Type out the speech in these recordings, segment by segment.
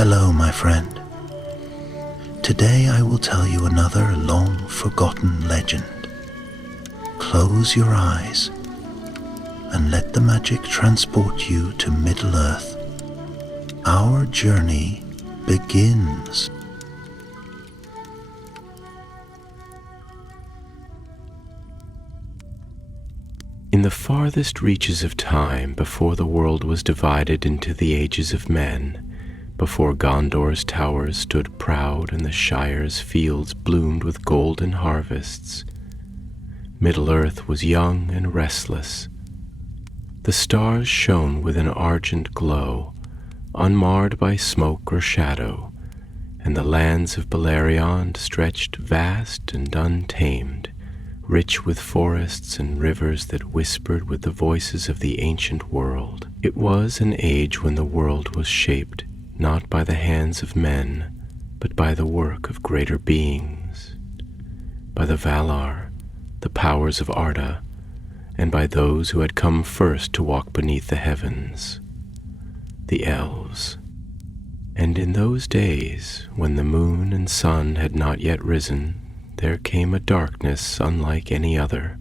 Hello, my friend. Today I will tell you another long-forgotten legend. Close your eyes and let the magic transport you to Middle-earth. Our journey begins. In the farthest reaches of time, before the world was divided into the ages of men, before Gondor's towers stood proud and the Shire's fields bloomed with golden harvests, Middle-earth was young and restless. The stars shone with an argent glow, unmarred by smoke or shadow, and the lands of Beleriand stretched vast and untamed, rich with forests and rivers that whispered with the voices of the ancient world. It was an age when the world was shaped not by the hands of men, but by the work of greater beings, by the Valar, the powers of Arda, and by those who had come first to walk beneath the heavens, the elves. And in those days, when the moon and sun had not yet risen, there came a darkness unlike any other,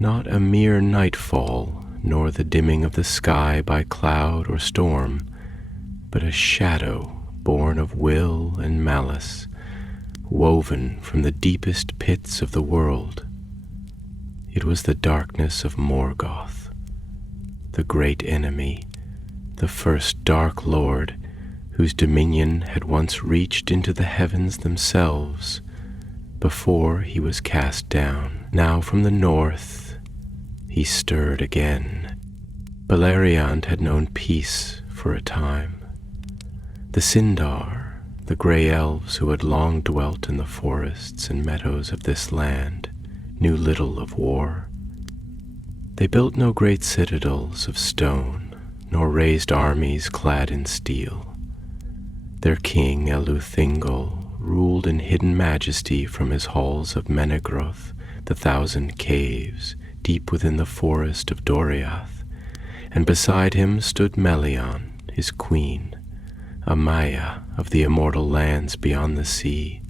not a mere nightfall, nor the dimming of the sky by cloud or storm, but a shadow born of will and malice, woven from the deepest pits of the world. It was the darkness of Morgoth, the great enemy, the first Dark Lord, whose dominion had once reached into the heavens themselves, before he was cast down. Now from the north he stirred again. Beleriand had known peace for a time. The Sindar, the grey elves who had long dwelt in the forests and meadows of this land, knew little of war. They built no great citadels of stone, nor raised armies clad in steel. Their king, Eleuthingol, ruled in hidden majesty from his halls of Menegroth, the 1,000 caves, deep within the forest of Doriath, and beside him stood Melian, his queen, a Maya of the immortal lands beyond the sea,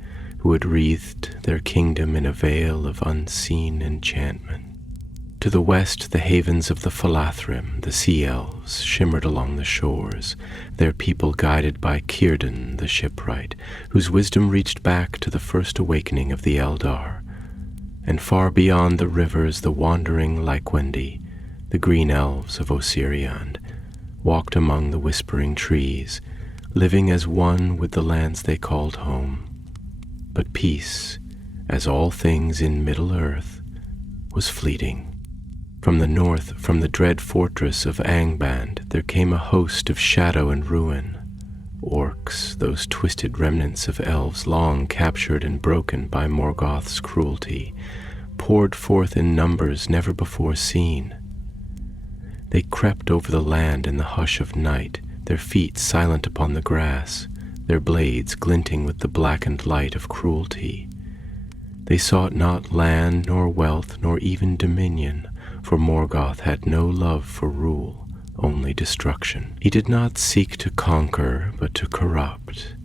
who had wreathed their kingdom in a veil of unseen enchantment. To the west, the havens of the Falathrim, the sea elves, shimmered along the shores, their people guided by Círdan the shipwright, whose wisdom reached back to the first awakening of the Eldar. And far beyond the rivers, the wandering Lyquendi, the green elves of Osiriand, walked among the whispering trees, living as one with the lands they called home. But peace, as all things in Middle-earth, was fleeting. From the north, from the dread fortress of Angband, there came a host of shadow and ruin. Orcs, those twisted remnants of elves long captured and broken by Morgoth's cruelty, poured forth in numbers never before seen. They crept over the land in the hush of night, their feet silent upon the grass, their blades glinting with the blackened light of cruelty. They sought not land nor wealth nor even dominion, for Morgoth had no love for rule, only destruction. He did not seek to conquer, but to corrupt,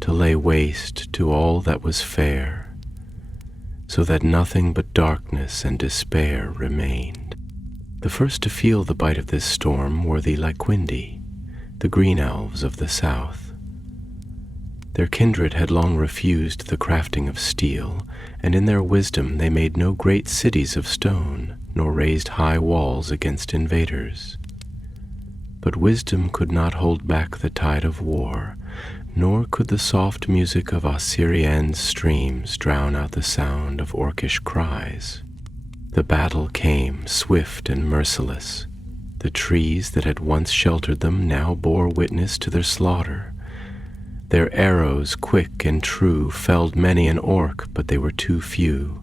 to lay waste to all that was fair, so that nothing but darkness and despair remained. The first to feel the bite of this storm were the Lyquendi, the green elves of the south. Their kindred had long refused the crafting of steel, and in their wisdom they made no great cities of stone, nor raised high walls against invaders. But wisdom could not hold back the tide of war, nor could the soft music of Osiriand's streams drown out the sound of orcish cries. The battle came, swift and merciless. The trees that had once sheltered them now bore witness to their slaughter. Their arrows, quick and true, felled many an orc, but they were too few.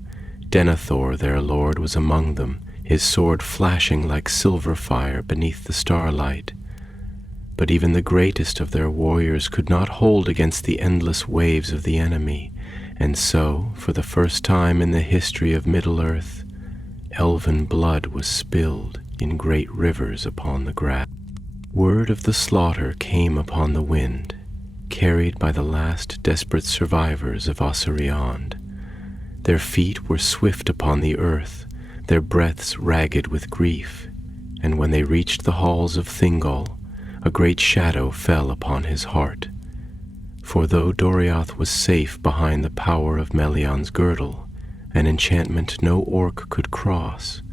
Denethor, their lord, was among them, his sword flashing like silver fire beneath the starlight. But even the greatest of their warriors could not hold against the endless waves of the enemy, and so, for the first time in the history of Word of the slaughter came upon the wind, carried by the last desperate survivors of Beleriand. Their feet were swift upon the earth, their breaths ragged with grief, and when they reached the halls of Thingol, a great shadow fell upon his heart. For though Doriath was safe behind the power of Melian's girdle, an enchantment no orc could cross,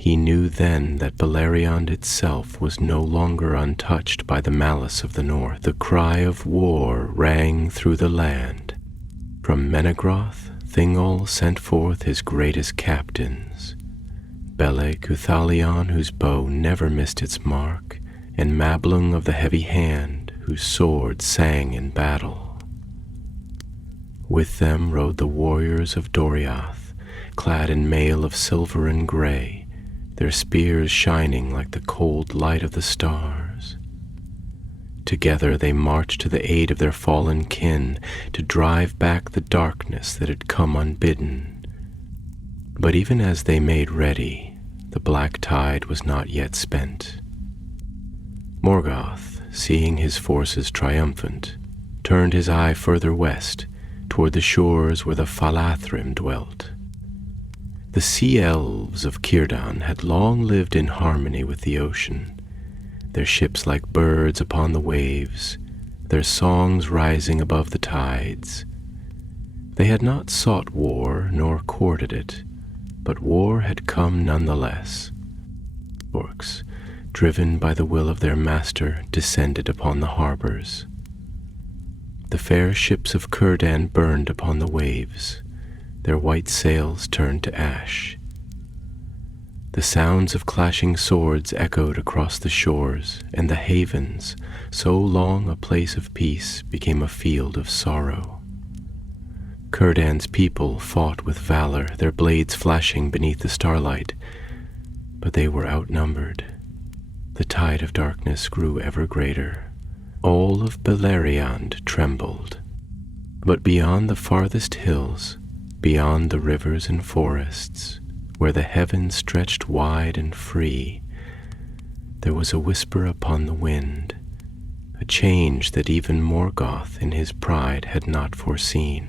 he knew then that Beleriand itself was no longer untouched by the malice of the north. The cry of war rang through the land. From Menegroth, Thingol sent forth his greatest captains, Bele Cuthalion, whose bow never missed its mark, and Mablung of the Heavy Hand, whose sword sang in battle. With them rode the warriors of Doriath, clad in mail of silver and gray, their spears shining like the cold light of the stars. Together they marched to the aid of their fallen kin, to drive back the darkness that had come unbidden. But even as they made ready, the black tide was not yet spent. Morgoth, seeing his forces triumphant, turned his eye further west, toward the shores where the Falathrim dwelt. The sea elves of Círdan had long lived in harmony with the ocean, their ships like birds upon the waves, their songs rising above the tides. They had not sought war nor courted it, but war had come nonetheless. Orcs, driven by the will of their master, descended upon the harbors. The fair ships of Círdan burned upon the waves, their white sails turned to ash. The sounds of clashing swords echoed across the shores, and the havens, so long a place of peace, became a field of sorrow. Círdan's people fought with valor, their blades flashing beneath the starlight, but they were outnumbered. The tide of darkness grew ever greater. All of Beleriand trembled. But beyond the farthest hills, beyond the rivers and forests, where the heavens stretched wide and free, there was a whisper upon the wind, a change that even Morgoth in his pride had not foreseen.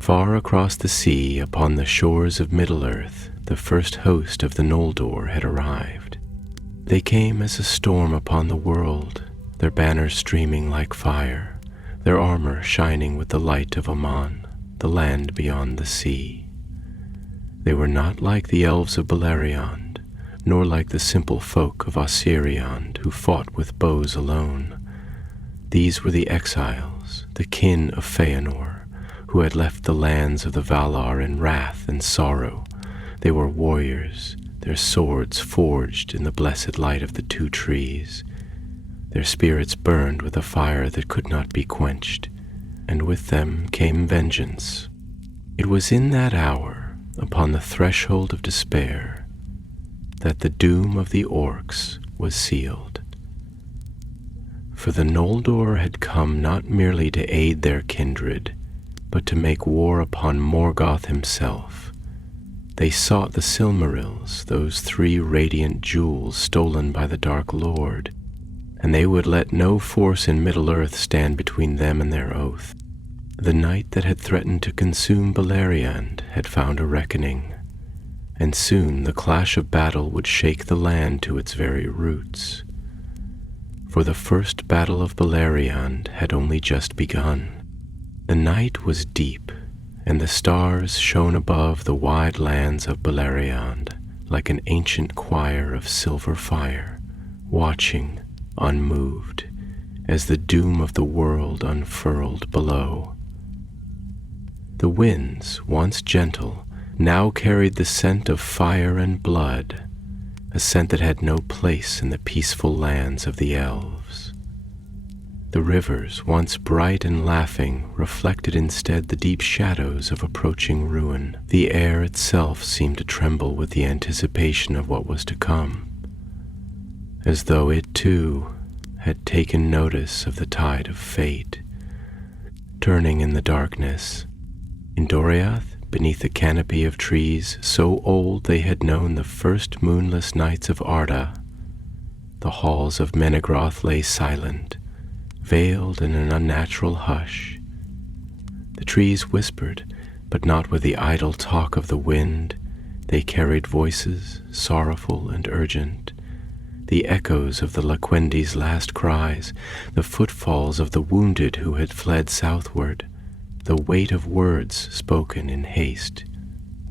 Far across the sea, upon the shores of Middle-earth, the first host of the Noldor had arrived. They came as a storm upon the world, their banners streaming like fire, their armor shining with the light of Aman, the land beyond the sea. They were not like the elves of Beleriand, nor like the simple folk of Osiriand who fought with bows alone. These were the exiles, the kin of Feanor, who had left the lands of the Valar in wrath and sorrow. They were warriors, their swords forged in the blessed light of the two trees. Their spirits burned with a fire that could not be quenched, and with them came vengeance. It was in that hour, upon the threshold of despair, that the doom of the orcs was sealed. For the Noldor had come not merely to aid their kindred, but to make war upon Morgoth himself. They sought the Silmarils, those 3 radiant jewels stolen by the Dark Lord, and they would let no force in Middle-earth stand between them and their oath. The night that had threatened to consume Beleriand had found a reckoning, and soon the clash of battle would shake the land to its very roots. For the first battle of Beleriand had only just begun. The night was deep, and the stars shone above the wide lands of Beleriand like an ancient choir of silver fire, watching, unmoved, as the doom of the world unfurled below. The winds, once gentle, now carried the scent of fire and blood, a scent that had no place in the peaceful lands of the elves. The rivers, once bright and laughing, reflected instead the deep shadows of approaching ruin. The air itself seemed to tremble with the anticipation of what was to come, as though it too had taken notice of the tide of fate. Turning in the darkness, in Doriath, beneath the canopy of trees so old they had known the first moonless nights of Arda, the halls of Menegroth lay silent, veiled in an unnatural hush. The trees whispered, but not with the idle talk of the wind. They carried voices, sorrowful and urgent, the echoes of the Laquendi's last cries, the footfalls of the wounded who had fled southward, the weight of words spoken in haste,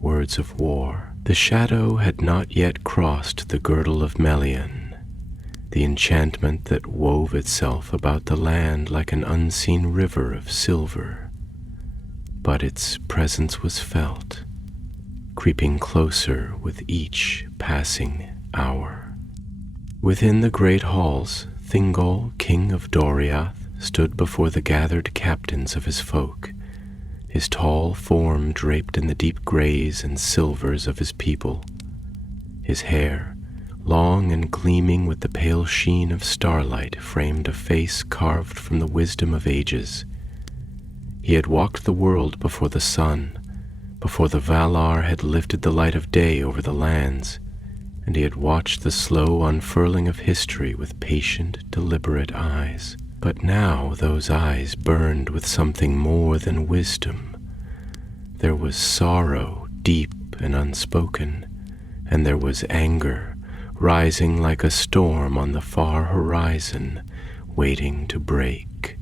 words of war. The shadow had not yet crossed the girdle of Melian, the enchantment that wove itself about the land like an unseen river of silver. But its presence was felt, creeping closer with each passing hour. Within the great halls, Thingol, king of Doriath, stood before the gathered captains of his folk, his tall form draped in the deep grays and silvers of his people, his hair, long and gleaming with the pale sheen of starlight, framed a face carved from the wisdom of ages. He had walked the world before the sun, before the Valar had lifted the light of day over the lands, and he had watched the slow unfurling of history with patient, deliberate eyes. But now those eyes burned with something more than wisdom. There was sorrow, deep and unspoken, and there was anger, rising like a storm on the far horizon, waiting to break.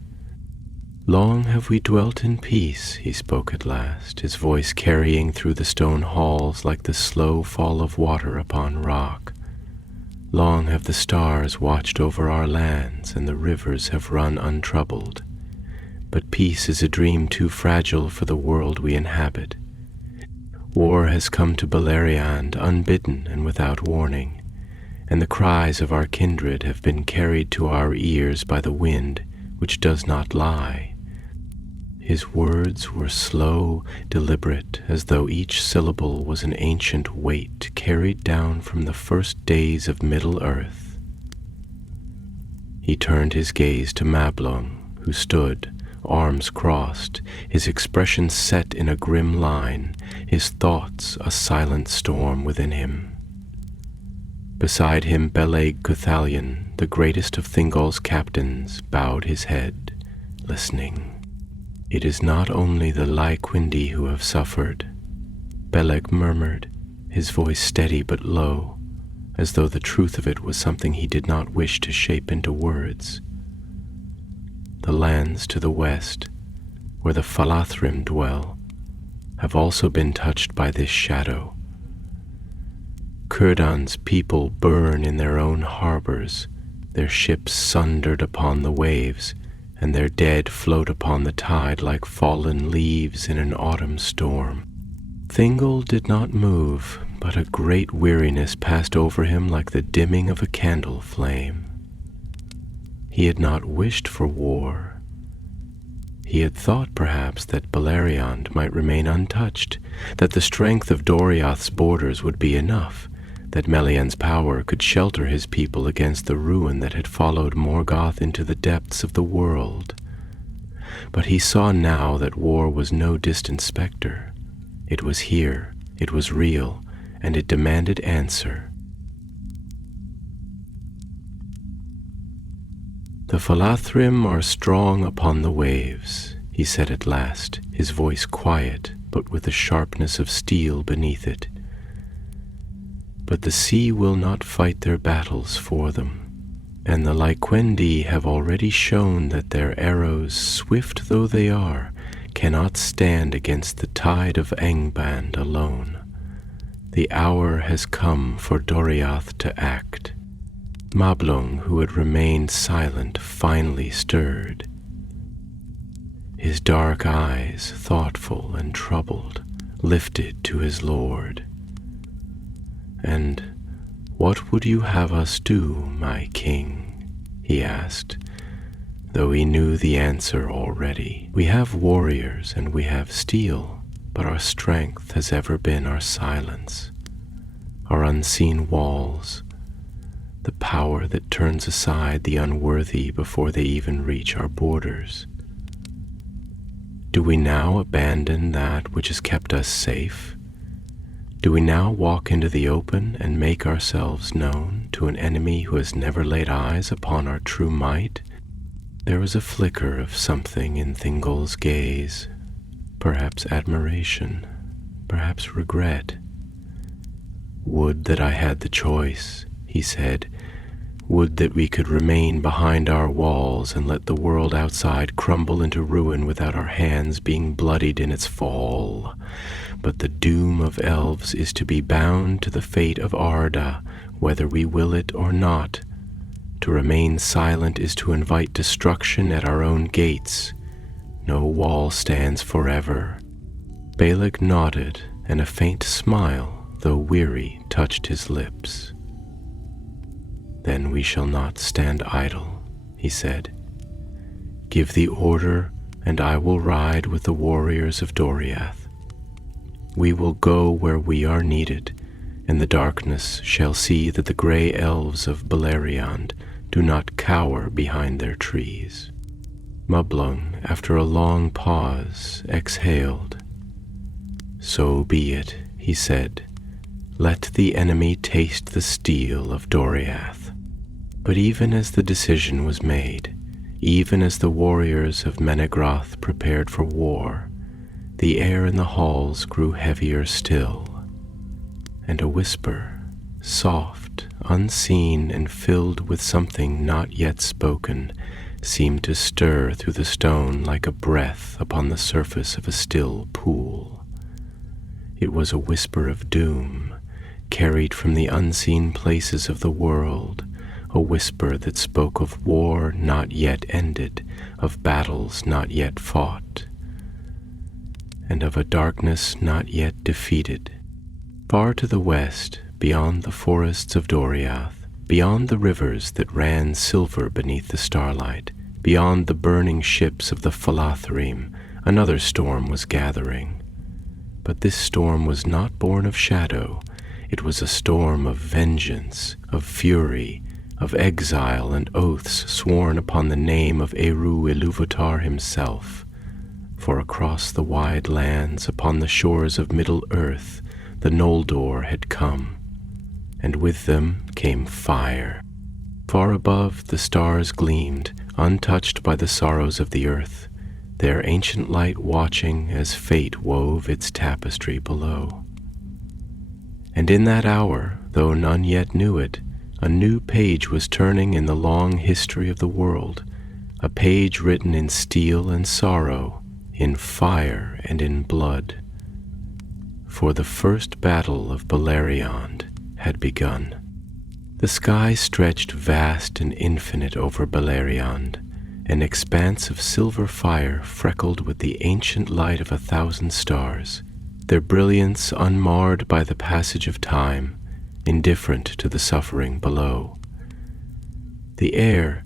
"Long have we dwelt in peace," he spoke at last, his voice carrying through the stone halls like the slow fall of water upon rock. "Long have the stars watched over our lands, and the rivers have run untroubled. But peace is a dream too fragile for the world we inhabit. War has come to Beleriand unbidden and without warning, and the cries of our kindred have been carried to our ears by the wind, which does not lie." His words were slow, deliberate, as though each syllable was an ancient weight carried down from the first days of Middle-earth. He turned his gaze to Mablung, who stood, arms crossed, his expression set in a grim line, his thoughts a silent storm within him. Beside him Beleg Cuthalion, the greatest of Thingol's captains, bowed his head, listening. "It is not only the Laquendi who have suffered," Beleg murmured, his voice steady but low, as though the truth of it was something he did not wish to shape into words. "The lands to the west, where the Falathrim dwell, have also been touched by this shadow. Círdan's people burn in their own harbors, their ships sundered upon the waves, and their dead float upon the tide like fallen leaves in an autumn storm." Thingol did not move, but a great weariness passed over him like the dimming of a candle flame. He had not wished for war. He had thought, perhaps, that Beleriand might remain untouched, that the strength of Doriath's borders would be enough, that Melian's power could shelter his people against the ruin that had followed Morgoth into the depths of the world. But he saw now that war was no distant specter. It was here, it was real, and it demanded answer. "The Falathrim are strong upon the waves," he said at last, his voice quiet, but with the sharpness of steel beneath it. "But the sea will not fight their battles for them, and the Laquendi have already shown that their arrows, swift though they are, cannot stand against the tide of Angband alone. The hour has come for Doriath to act." Mablung, who had remained silent, finally stirred. His dark eyes, thoughtful and troubled, lifted to his lord. "And what would you have us do, my king?" he asked, though he knew the answer already. "We have warriors and we have steel, but our strength has ever been our silence, our unseen walls, the power that turns aside the unworthy before they even reach our borders. Do we now abandon that which has kept us safe? Do we now walk into the open and make ourselves known to an enemy who has never laid eyes upon our true might? There was a flicker of something in Thingol's gaze, perhaps admiration, perhaps regret. "Would that I had the choice," he said. "Would that we could remain behind our walls and let the world outside crumble into ruin without our hands being bloodied in its fall. But the doom of elves is to be bound to the fate of Arda, whether we will it or not. To remain silent is to invite destruction at our own gates. No wall stands forever." Baelig nodded, and a faint smile, though weary, touched his lips. "Then we shall not stand idle," he said. "Give the order, and I will ride with the warriors of Doriath. We will go where we are needed, and the darkness shall see that the grey elves of Beleriand do not cower behind their trees." Mublung, after a long pause, exhaled. "So be it," he said. "Let the enemy taste the steel of Doriath." But even as the decision was made, even as the warriors of Menegroth prepared for war, the air in the halls grew heavier still, and a whisper, soft, unseen, and filled with something not yet spoken, seemed to stir through the stone like a breath upon the surface of a still pool. It was a whisper of doom, carried from the unseen places of the world, a whisper that spoke of war not yet ended, of battles not yet fought, and of a darkness not yet defeated. Far to the west, beyond the forests of Doriath, beyond the rivers that ran silver beneath the starlight, beyond the burning ships of the Falatharim, another storm was gathering. But this storm was not born of shadow. It was a storm of vengeance, of fury, of exile and oaths sworn upon the name of Eru Ilúvatar himself. For across the wide lands, upon the shores of Middle-earth, the Noldor had come, and with them came fire. Far above, the stars gleamed, untouched by the sorrows of the earth, their ancient light watching as fate wove its tapestry below. And in that hour, though none yet knew it, a new page was turning in the long history of the world, a page written in steel and sorrow, in fire and in blood. For the first battle of Beleriand had begun. The sky stretched vast and infinite over Beleriand, an expanse of silver fire freckled with the ancient light of 1,000 stars, their brilliance unmarred by the passage of time, indifferent to the suffering below. The air,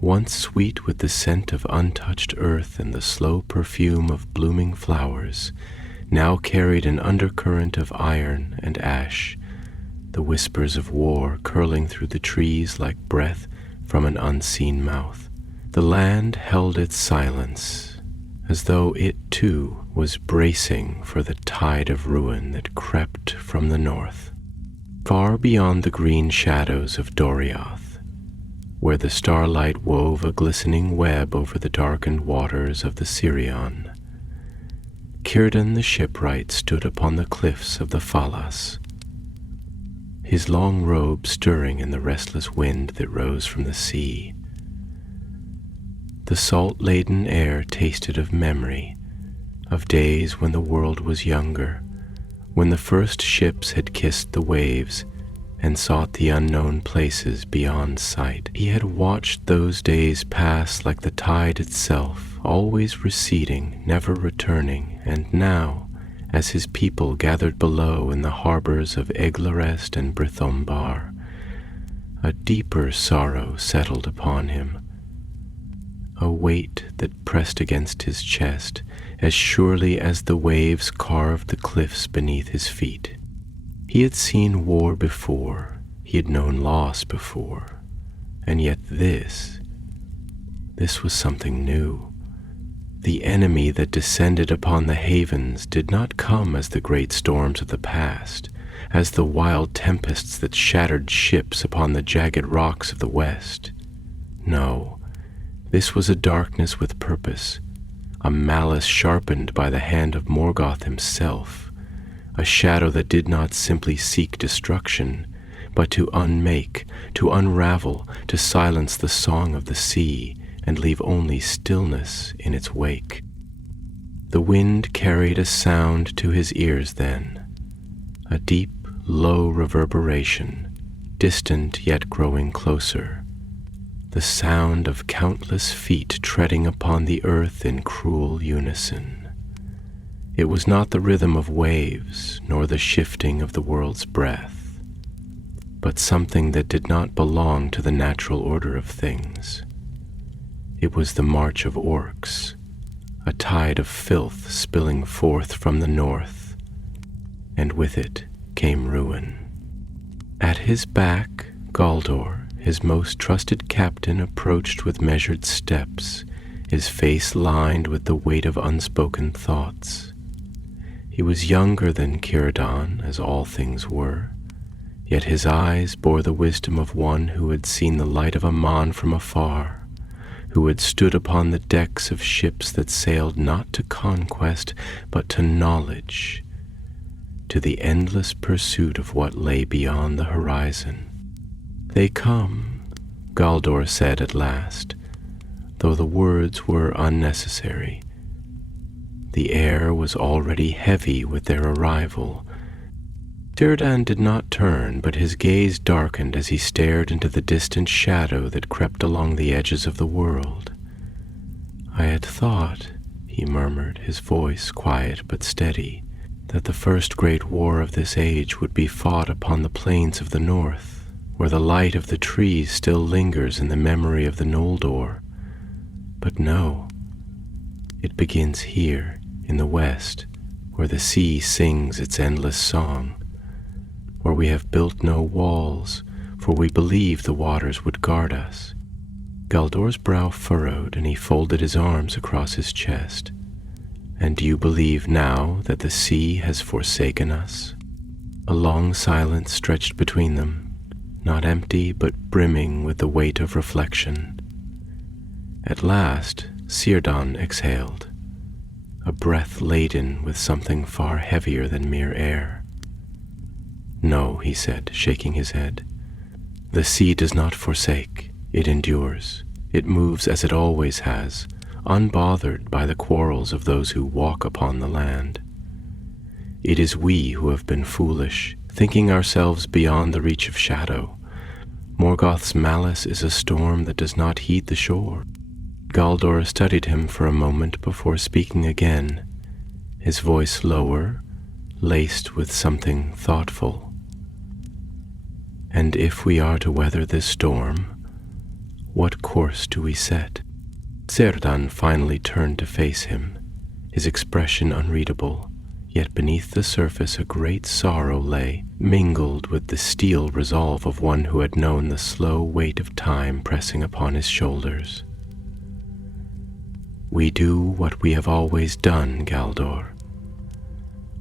once sweet with the scent of untouched earth and the slow perfume of blooming flowers, now carried an undercurrent of iron and ash, the whispers of war curling through the trees like breath from an unseen mouth. The land held its silence, as though it too was bracing for the tide of ruin that crept from the north. Far beyond the green shadows of Doriath, where the starlight wove a glistening web over the darkened waters of the Sirion, Círdan the shipwright stood upon the cliffs of the Falas, his long robe stirring in the restless wind that rose from the sea. The salt-laden air tasted of memory, of days when the world was younger, when the first ships had kissed the waves and sought the unknown places beyond sight. He had watched those days pass like the tide itself, always receding, never returning, and now, as his people gathered below in the harbors of Eglarest and Brithombar, a deeper sorrow settled upon him, a weight that pressed against his chest as surely as the waves carved the cliffs beneath his feet. He had seen war before, he had known loss before, and yet this was something new. The enemy that descended upon the havens did not come as the great storms of the past, as the wild tempests that shattered ships upon the jagged rocks of the west. No, this was a darkness with purpose, a malice sharpened by the hand of Morgoth himself, a shadow that did not simply seek destruction, but to unmake, to unravel, to silence the song of the sea and leave only stillness in its wake. The wind carried a sound to his ears then, a deep, low reverberation, distant yet growing closer, the sound of countless feet treading upon the earth in cruel unison. It was not the rhythm of waves, nor the shifting of the world's breath, but something that did not belong to the natural order of things. It was the march of orcs, a tide of filth spilling forth from the north, and with it came ruin. At his back, Galdor, his most trusted captain, approached with measured steps, his face lined with the weight of unspoken thoughts. He was younger than Círdan, as all things were, yet his eyes bore the wisdom of one who had seen the light of Aman from afar, who had stood upon the decks of ships that sailed not to conquest, but to knowledge, to the endless pursuit of what lay beyond the horizon. "They come," Galdor said at last, though the words were unnecessary. The air was already heavy with their arrival. Círdan did not turn, but his gaze darkened as he stared into the distant shadow that crept along the edges of the world. "I had thought," he murmured, his voice quiet but steady, "that the first great war of this age would be fought upon the plains of the north, where the light of the trees still lingers in the memory of the Noldor. But no, it begins here, in the west, where the sea sings its endless song, where we have built no walls, for we believe the waters would guard us." Galdor's brow furrowed, and he folded his arms across his chest. "And do you believe now that the sea has forsaken us?" A long silence stretched between them, not empty but brimming with the weight of reflection. At last, Círdan exhaled, a breath laden with something far heavier than mere air. "No," he said, shaking his head. "The sea does not forsake. It endures. It moves as it always has, unbothered by the quarrels of those who walk upon the land. It is we who have been foolish, thinking ourselves beyond the reach of shadow. Morgoth's malice is a storm that does not heed the shore." Galdor studied him for a moment before speaking again, his voice lower, laced with something thoughtful. "And if we are to weather this storm, what course do we set?" Círdan finally turned to face him, his expression unreadable, yet beneath the surface a great sorrow lay, mingled with the steel resolve of one who had known the slow weight of time pressing upon his shoulders. "We do what we have always done, Galdor.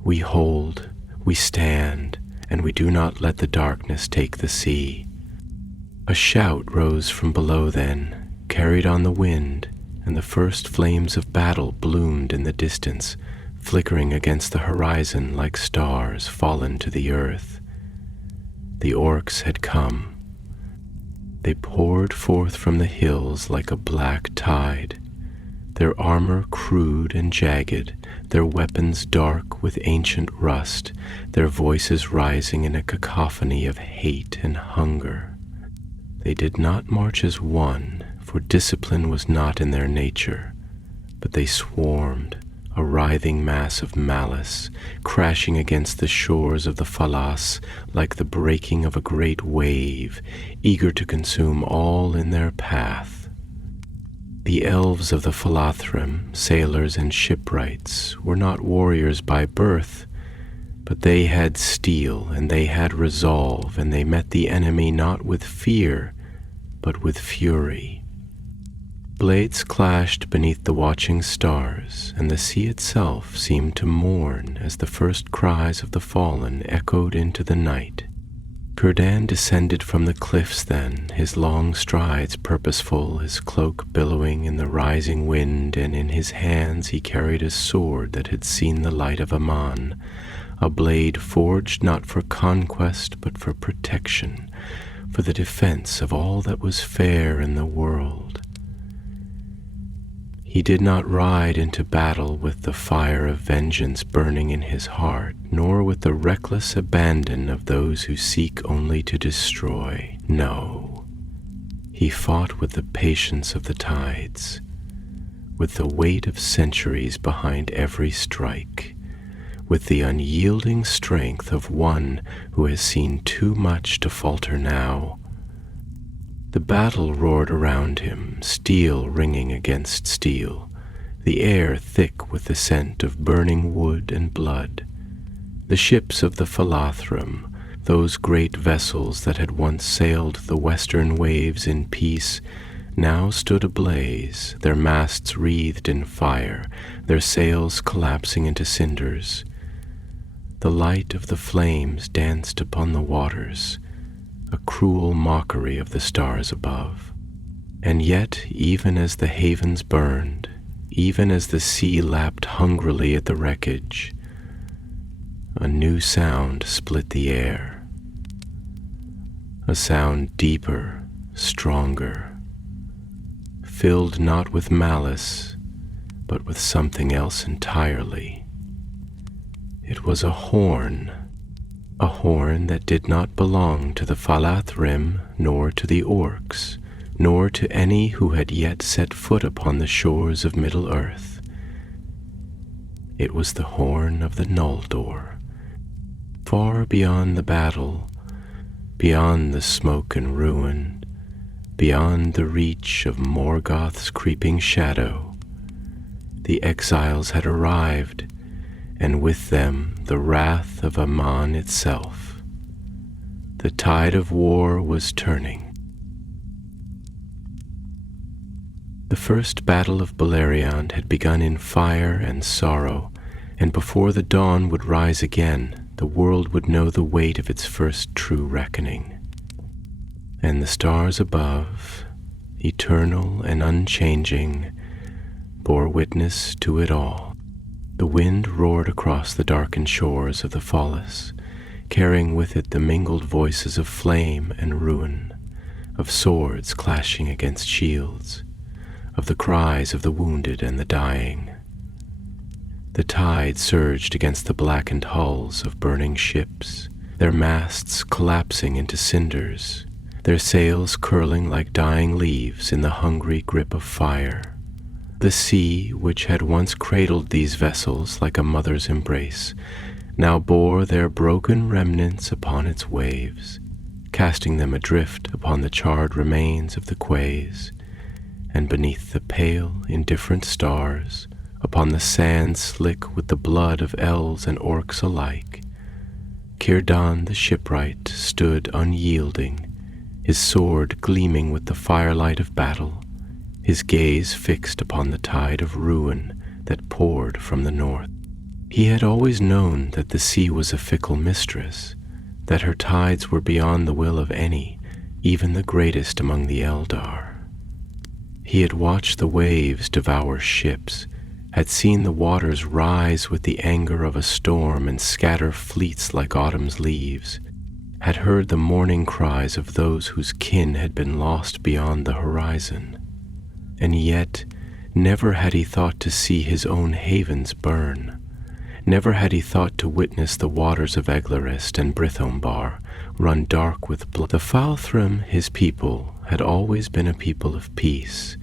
We hold, we stand, and we do not let the darkness take the sea." A shout rose from below then, carried on the wind, and the first flames of battle bloomed in the distance, flickering against the horizon like stars fallen to the earth. The orcs had come. They poured forth from the hills like a black tide, their armor crude and jagged, their weapons dark with ancient rust, their voices rising in a cacophony of hate and hunger. They did not march as one, for discipline was not in their nature, but they swarmed, a writhing mass of malice, crashing against the shores of the Falas like the breaking of a great wave, eager to consume all in their path. The elves of the Falathrim, sailors and shipwrights, were not warriors by birth, but they had steel and they had resolve, and they met the enemy not with fear, but with fury. blades clashed beneath the watching stars, and the sea itself seemed to mourn as the first cries of the fallen echoed into the night. Círdan descended from the cliffs then, his long strides purposeful, his cloak billowing in the rising wind, and in his hands he carried a sword that had seen the light of Aman, a blade forged not for conquest but for protection, for the defense of all that was fair in the world. He did not ride into battle with the fire of vengeance burning in his heart, nor with the reckless abandon of those who seek only to destroy. No, he fought with the patience of the tides, with the weight of centuries behind every strike, with the unyielding strength of one who has seen too much to falter now. The battle roared around him, steel ringing against steel, the air thick with the scent of burning wood and blood. The ships of the Falathrim, those great vessels that had once sailed the western waves in peace, now stood ablaze, their masts wreathed in fire, their sails collapsing into cinders. The light of the flames danced upon the waters, a cruel mockery of the stars above. And yet, even as the havens burned, even as the sea lapped hungrily at the wreckage, a new sound split the air. A sound deeper, stronger, filled not with malice, but with something else entirely. It was a horn that did not belong to the Falathrim, nor to the orcs, nor to any who had yet set foot upon the shores of Middle-earth. It was the horn of the Noldor, far beyond the battle, beyond the smoke and ruin, beyond the reach of Morgoth's creeping shadow. The exiles had arrived, and with them the wrath of Aman itself. The tide of war was turning. The first battle of Beleriand had begun in fire and sorrow, and before the dawn would rise again, the world would know the weight of its first true reckoning. And the stars above, eternal and unchanging, bore witness to it all. The wind roared across the darkened shores of the Fallis, carrying with it the mingled voices of flame and ruin, of swords clashing against shields, of the cries of the wounded and the dying. The tide surged against the blackened hulls of burning ships, their masts collapsing into cinders, their sails curling like dying leaves in the hungry grip of fire. The sea, which had once cradled these vessels like a mother's embrace, now bore their broken remnants upon its waves, casting them adrift upon the charred remains of the quays, and beneath the pale, indifferent stars, upon the sand slick with the blood of elves and orcs alike. Círdan the shipwright stood unyielding, his sword gleaming with the firelight of battle, his gaze fixed upon the tide of ruin that poured from the north. He had always known that the sea was a fickle mistress, that her tides were beyond the will of any, even the greatest among the Eldar. He had watched the waves devour ships, had seen the waters rise with the anger of a storm and scatter fleets like autumn's leaves, had heard the mourning cries of those whose kin had been lost beyond the horizon. And yet, never had he thought to see his own havens burn. Never had he thought to witness the waters of Eglarist and Brithombar run dark with blood. The Falathrim, his people, had always been a people of peace,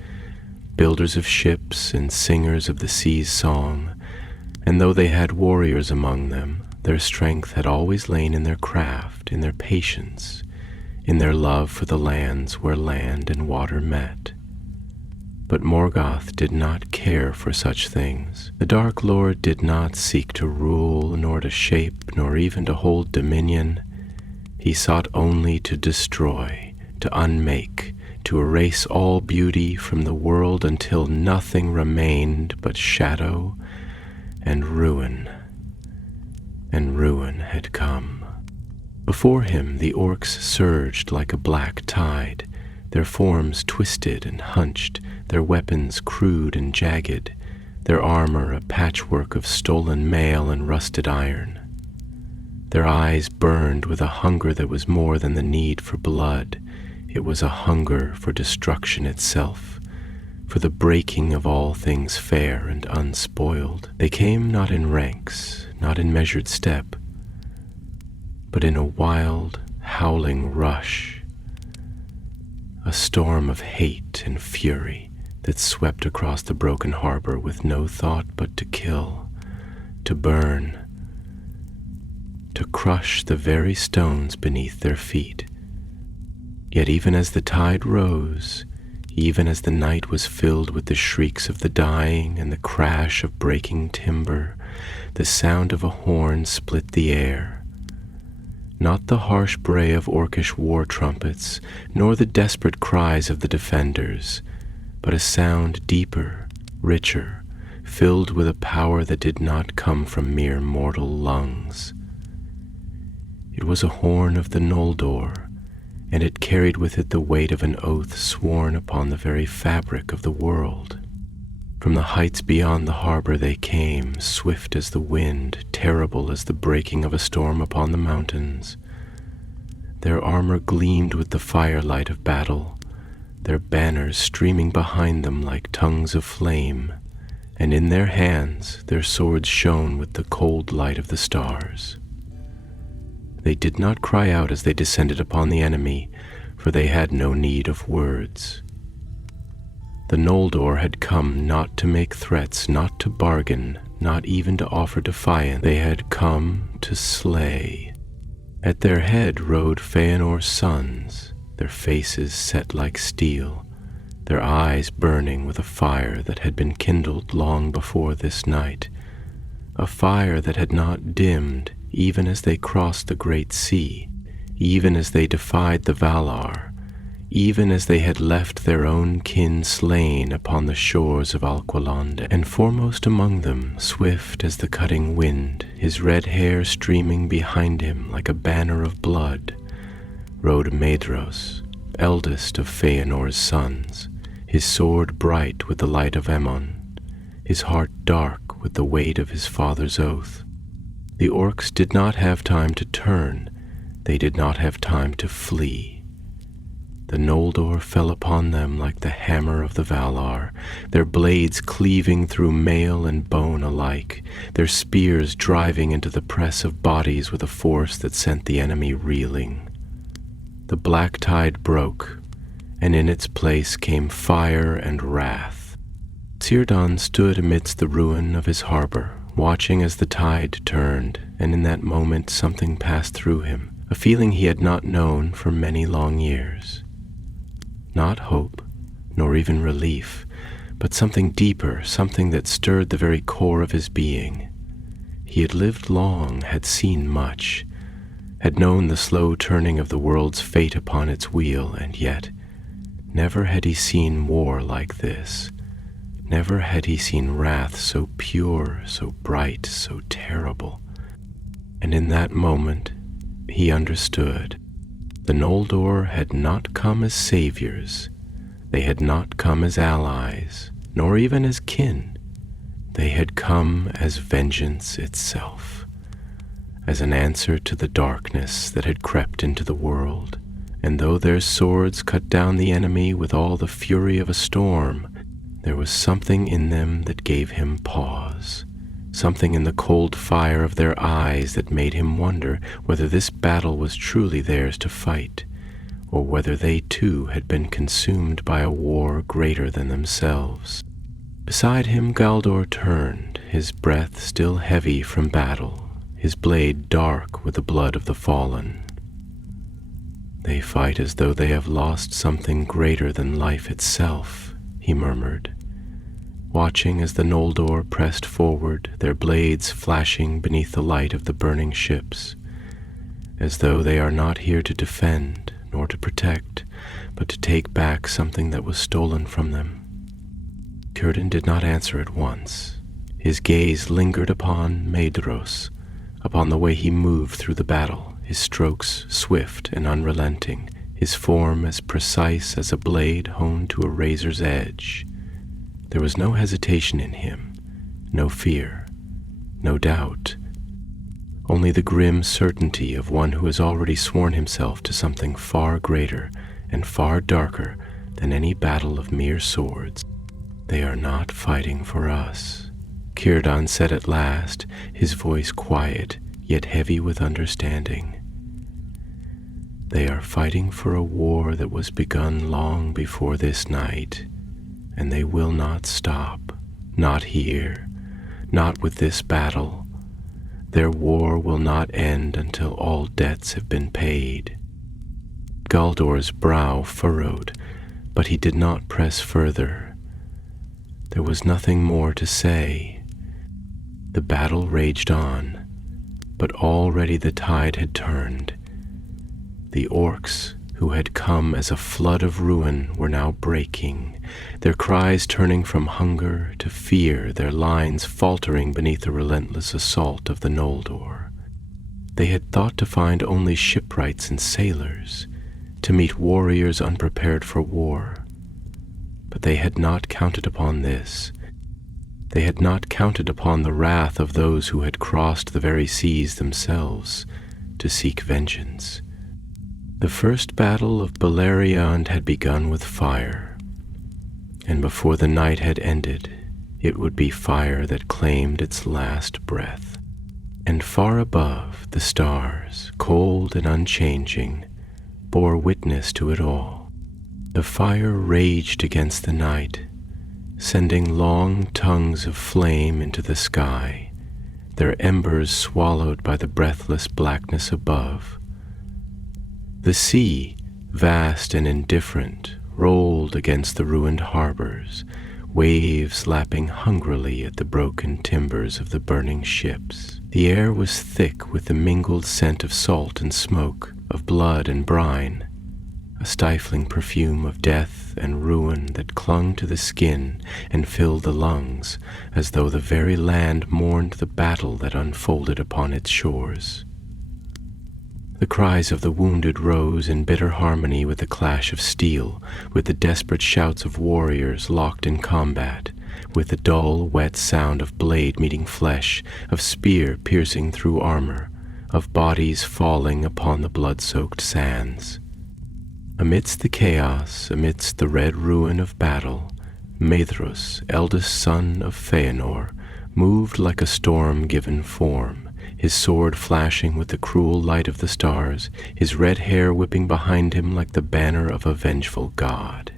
builders of ships and singers of the sea's song, and though they had warriors among them, their strength had always lain in their craft, in their patience, in their love for the lands where land and water met. But Morgoth did not care for such things. The Dark Lord did not seek to rule, nor to shape, nor even to hold dominion. He sought only to destroy, to unmake, to erase all beauty from the world until nothing remained but shadow and ruin had come. Before him the orcs surged like a black tide, their forms twisted and hunched, their weapons crude and jagged, their armor a patchwork of stolen mail and rusted iron. Their eyes burned with a hunger that was more than the need for blood. It was a hunger for destruction itself, for the breaking of all things fair and unspoiled. They came not in ranks, not in measured step, but in a wild, howling rush, a storm of hate and fury that swept across the broken harbor with no thought but to kill, to burn, to crush the very stones beneath their feet. Yet even as the tide rose, even as the night was filled with the shrieks of the dying and the crash of breaking timber, the sound of a horn split the air. Not the harsh bray of orcish war trumpets, nor the desperate cries of the defenders, but a sound deeper, richer, filled with a power that did not come from mere mortal lungs. It was a horn of the Noldor, and it carried with it the weight of an oath sworn upon the very fabric of the world. From the heights beyond the harbor they came, swift as the wind, terrible as the breaking of a storm upon the mountains. Their armor gleamed with the firelight of battle, their banners streaming behind them like tongues of flame, and in their hands their swords shone with the cold light of the stars. They did not cry out as they descended upon the enemy, for they had no need of words. The Noldor had come not to make threats, not to bargain, not even to offer defiance. They had come to slay. At their head rode Feanor's sons, their faces set like steel, their eyes burning with a fire that had been kindled long before this night, a fire that had not dimmed even as they crossed the great sea, even as they defied the Valar, even as they had left their own kin slain upon the shores of Alqualond. And foremost among them, swift as the cutting wind, his red hair streaming behind him like a banner of blood, rode Maedhros, eldest of Feanor's sons, his sword bright with the light of Aemon, his heart dark with the weight of his father's oath. The orcs did not have time to turn, they did not have time to flee. The Noldor fell upon them like the hammer of the Valar, their blades cleaving through mail and bone alike, their spears driving into the press of bodies with a force that sent the enemy reeling. The black tide broke, and in its place came fire and wrath. Círdan stood amidst the ruin of his harbor, watching as the tide turned, and in that moment something passed through him, a feeling he had not known for many long years. Not hope, nor even relief, but something deeper, something that stirred the very core of his being. He had lived long, had seen much, had known the slow turning of the world's fate upon its wheel, and yet never had he seen war like this. Never had he seen wrath so pure, so bright, so terrible. And in that moment, he understood. The Noldor had not come as saviors. They had not come as allies, nor even as kin. They had come as vengeance itself, as an answer to the darkness that had crept into the world. And though their swords cut down the enemy with all the fury of a storm, there was something in them that gave him pause, something in the cold fire of their eyes that made him wonder whether this battle was truly theirs to fight, or whether they too had been consumed by a war greater than themselves. Beside him Galdor turned, his breath still heavy from battle, his blade dark with the blood of the fallen. "They fight as though they have lost something greater than life itself," he murmured, watching as the Noldor pressed forward, their blades flashing beneath the light of the burning ships, as though they are not here to defend, nor to protect, but to take back something that was stolen from them. Círdan did not answer at once. His gaze lingered upon Maedhros, upon the way he moved through the battle, his strokes swift and unrelenting, his form as precise as a blade honed to a razor's edge. There was no hesitation in him, no fear, no doubt, only the grim certainty of one who has already sworn himself to something far greater and far darker than any battle of mere swords. They are not fighting for us, Círdan said at last, his voice quiet yet heavy with understanding. They are fighting for a war that was begun long before this night, and they will not stop, not here, not with this battle. Their war will not end until all debts have been paid. Galdor's brow furrowed, but he did not press further. There was nothing more to say. The battle raged on, but already the tide had turned. The orcs, who had come as a flood of ruin, were now breaking, their cries turning from hunger to fear, their lines faltering beneath the relentless assault of the Noldor. They had thought to find only shipwrights and sailors, to meet warriors unprepared for war. But they had not counted upon this. They had not counted upon the wrath of those who had crossed the very seas themselves to seek vengeance. The first battle of Beleriand had begun with fire, and before the night had ended, it would be fire that claimed its last breath. And far above, the stars, cold and unchanging, bore witness to it all. The fire raged against the night, sending long tongues of flame into the sky, their embers swallowed by the breathless blackness above. The sea, vast and indifferent, rolled against the ruined harbors, waves lapping hungrily at the broken timbers of the burning ships. The air was thick with the mingled scent of salt and smoke, of blood and brine, a stifling perfume of death and ruin that clung to the skin and filled the lungs, as though the very land mourned the battle that unfolded upon its shores. The cries of the wounded rose in bitter harmony with the clash of steel, with the desperate shouts of warriors locked in combat, with the dull, wet sound of blade meeting flesh, of spear piercing through armor, of bodies falling upon the blood-soaked sands. Amidst the chaos, amidst the red ruin of battle, Maedhros, eldest son of Feanor, moved like a storm given form, his sword flashing with the cruel light of the stars, his red hair whipping behind him like the banner of a vengeful god.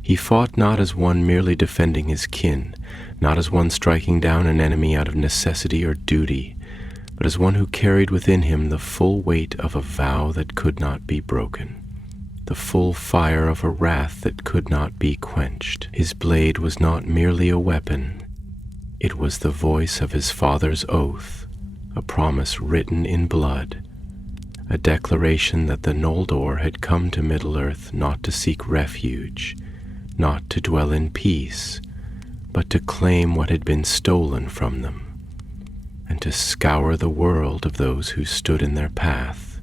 He fought not as one merely defending his kin, not as one striking down an enemy out of necessity or duty, but as one who carried within him the full weight of a vow that could not be broken, the full fire of a wrath that could not be quenched. His blade was not merely a weapon, it was the voice of his father's oath, a promise written in blood, a declaration that the Noldor had come to Middle-earth not to seek refuge, not to dwell in peace, but to claim what had been stolen from them, and to scour the world of those who stood in their path.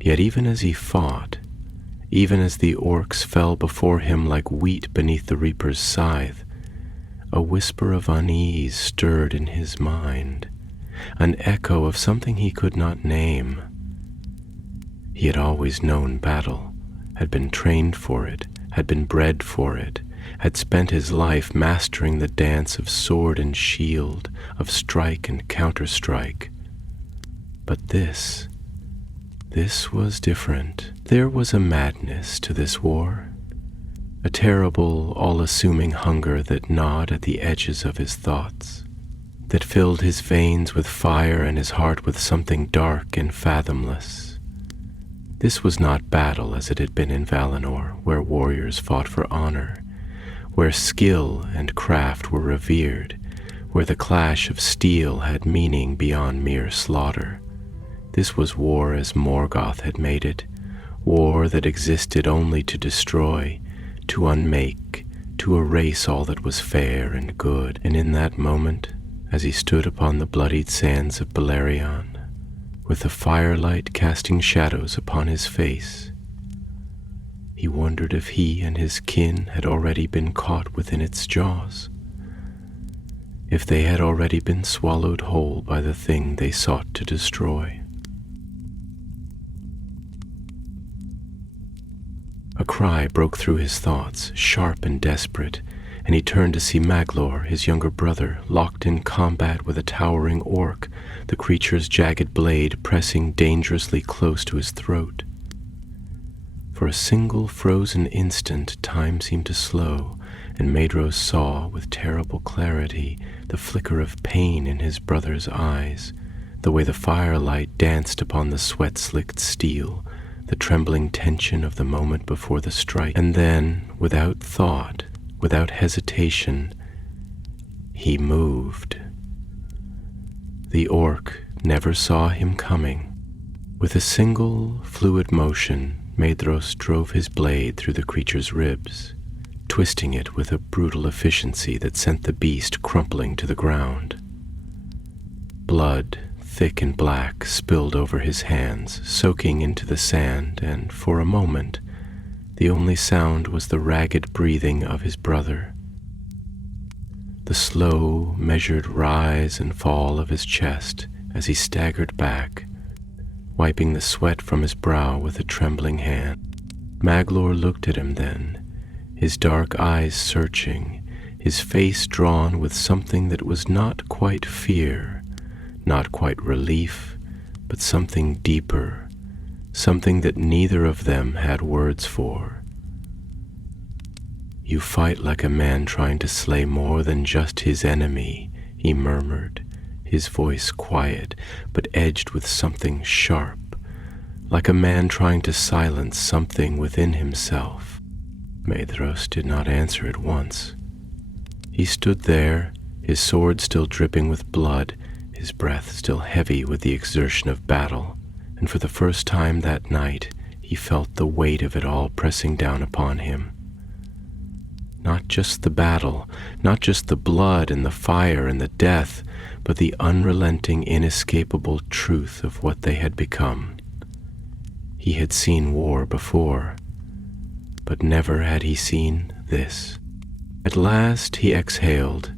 Yet even as he fought, even as the orcs fell before him like wheat beneath the reaper's scythe, a whisper of unease stirred in his mind, an echo of something he could not name. He had always known battle, had been trained for it, had been bred for it, had spent his life mastering the dance of sword and shield, of strike and counter-strike. But this was different. There was a madness to this war, a terrible, all-assuming hunger that gnawed at the edges of his thoughts, that filled his veins with fire and his heart with something dark and fathomless. This was not battle as it had been in Valinor, where warriors fought for honor, where skill and craft were revered, where the clash of steel had meaning beyond mere slaughter. This was war as Morgoth had made it, war that existed only to destroy, to unmake, to erase all that was fair and good. And in that moment, as he stood upon the bloodied sands of Beleriand, with the firelight casting shadows upon his face, he wondered if he and his kin had already been caught within its jaws, if they had already been swallowed whole by the thing they sought to destroy. A cry broke through his thoughts, sharp and desperate, and he turned to see Maglor, his younger brother, locked in combat with a towering orc, the creature's jagged blade pressing dangerously close to his throat. For a single frozen instant, time seemed to slow, and Maedhros saw with terrible clarity the flicker of pain in his brother's eyes, the way the firelight danced upon the sweat-slicked steel, the trembling tension of the moment before the strike. And then, without thought, without hesitation, he moved. The orc never saw him coming. With a single, fluid motion, Maedhros drove his blade through the creature's ribs, twisting it with a brutal efficiency that sent the beast crumpling to the ground. Blood, thick and black, spilled over his hands, soaking into the sand, and for a moment, the only sound was the ragged breathing of his brother, the slow, measured rise and fall of his chest as he staggered back, wiping the sweat from his brow with a trembling hand. Maglor looked at him then, his dark eyes searching, his face drawn with something that was not quite fear, not quite relief, but something deeper, something that neither of them had words for. "You fight like a man trying to slay more than just his enemy," he murmured, his voice quiet, but edged with something sharp, like a man trying to silence something within himself. Maedhros did not answer at once. He stood there, his sword still dripping with blood, his breath still heavy with the exertion of battle, and for the first time that night he felt the weight of it all pressing down upon him. Not just the battle, not just the blood and the fire and the death, but the unrelenting, inescapable truth of what they had become. He had seen war before, but never had he seen this. At last he exhaled,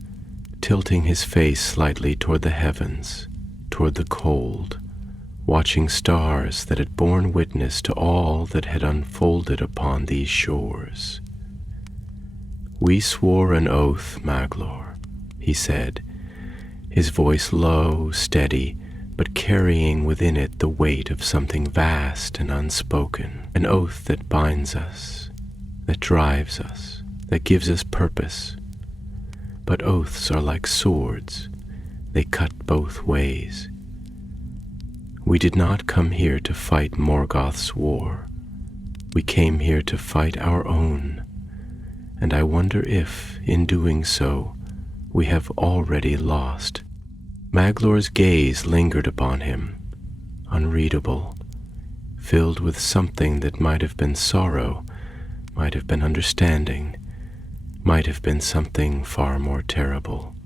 tilting his face slightly toward the heavens, toward the cold, watching stars that had borne witness to all that had unfolded upon these shores. "We swore an oath, Maglor," he said, his voice low, steady, but carrying within it the weight of something vast and unspoken, an oath that binds us, that drives us, that gives us purpose. But oaths are like swords, they cut both ways. We did not come here to fight Morgoth's war. We came here to fight our own, and I wonder if, in doing so, we have already lost. Maglor's gaze lingered upon him, unreadable, filled with something that might have been sorrow, might have been understanding, might have been something far more terrible.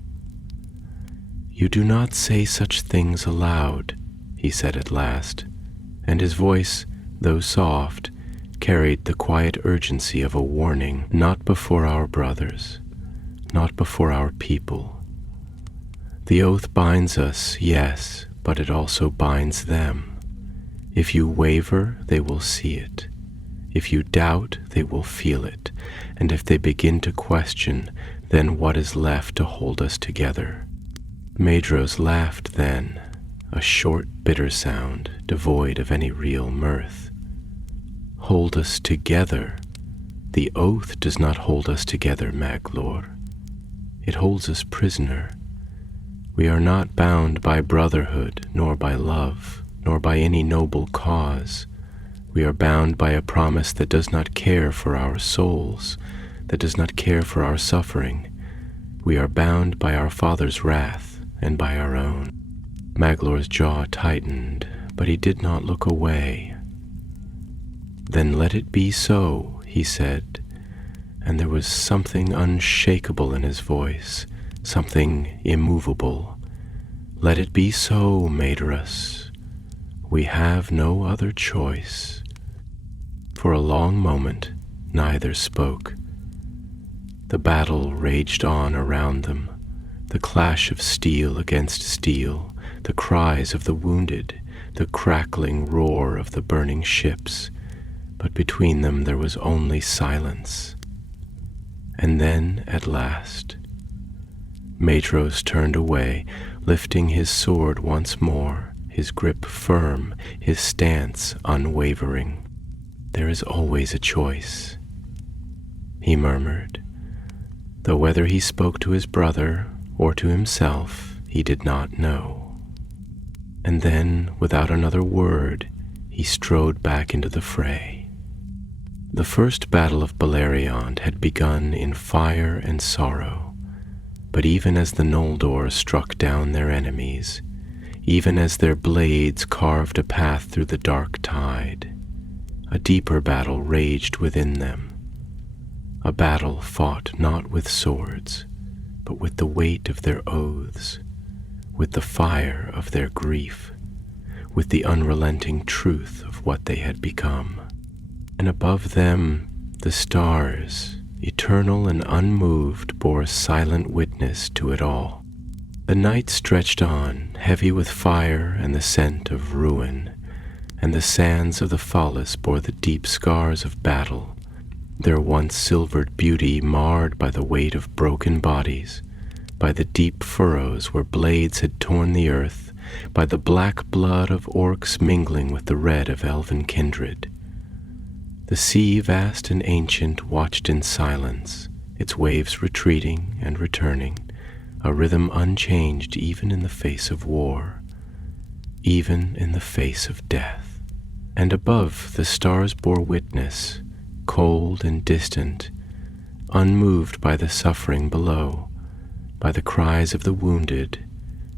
"You do not say such things aloud," he said at last, and his voice, though soft, carried the quiet urgency of a warning. "Not before our brothers, not before our people. The oath binds us, yes, but it also binds them. If you waver, they will see it. If you doubt, they will feel it, and if they begin to question, then what is left to hold us together?" Maedhros laughed then, a short, bitter sound, devoid of any real mirth. "Hold us together? The oath does not hold us together, Maglor. It holds us prisoner. We are not bound by brotherhood, nor by love, nor by any noble cause. We are bound by a promise that does not care for our souls, that does not care for our suffering. We are bound by our Father's wrath and by our own." Maglor's jaw tightened, but he did not look away. "Then let it be so," he said, and there was something unshakable in his voice, something immovable. "Let it be so, Maedrus. We have no other choice." For a long moment, neither spoke. The battle raged on around them, the clash of steel against steel, the cries of the wounded, the crackling roar of the burning ships, but between them there was only silence. And then, at last, Maedros turned away, lifting his sword once more, his grip firm, his stance unwavering. "There is always a choice," he murmured, though whether he spoke to his brother or to himself he did not know. And then, without another word, he strode back into the fray. The first battle of Beleriand had begun in fire and sorrow, but even as the Noldor struck down their enemies, even as their blades carved a path through the dark tide, a deeper battle raged within them, a battle fought not with swords, but with the weight of their oaths, with the fire of their grief, with the unrelenting truth of what they had become. And above them, the stars, eternal and unmoved, bore silent witness to it all. The night stretched on, heavy with fire and the scent of ruin, and the sands of the Fallis bore the deep scars of battle, their once silvered beauty marred by the weight of broken bodies, by the deep furrows where blades had torn the earth, by the black blood of orcs mingling with the red of elven kindred. The sea, vast and ancient, watched in silence, its waves retreating and returning, a rhythm unchanged even in the face of war, even in the face of death. And above, the stars bore witness, cold and distant, unmoved by the suffering below, by the cries of the wounded,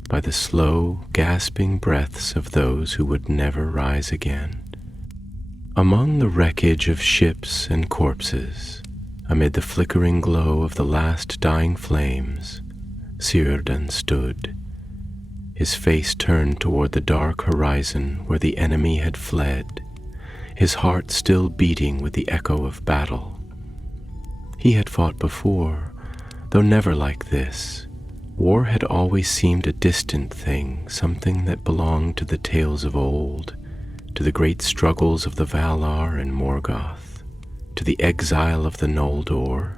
by the slow, gasping breaths of those who would never rise again. Among the wreckage of ships and corpses, amid the flickering glow of the last dying flames, Círdan stood, his face turned toward the dark horizon where the enemy had fled, his heart still beating with the echo of battle. He had fought before, though never like this. War had always seemed a distant thing, something that belonged to the tales of old, to the great struggles of the Valar and Morgoth, to the exile of the Noldor,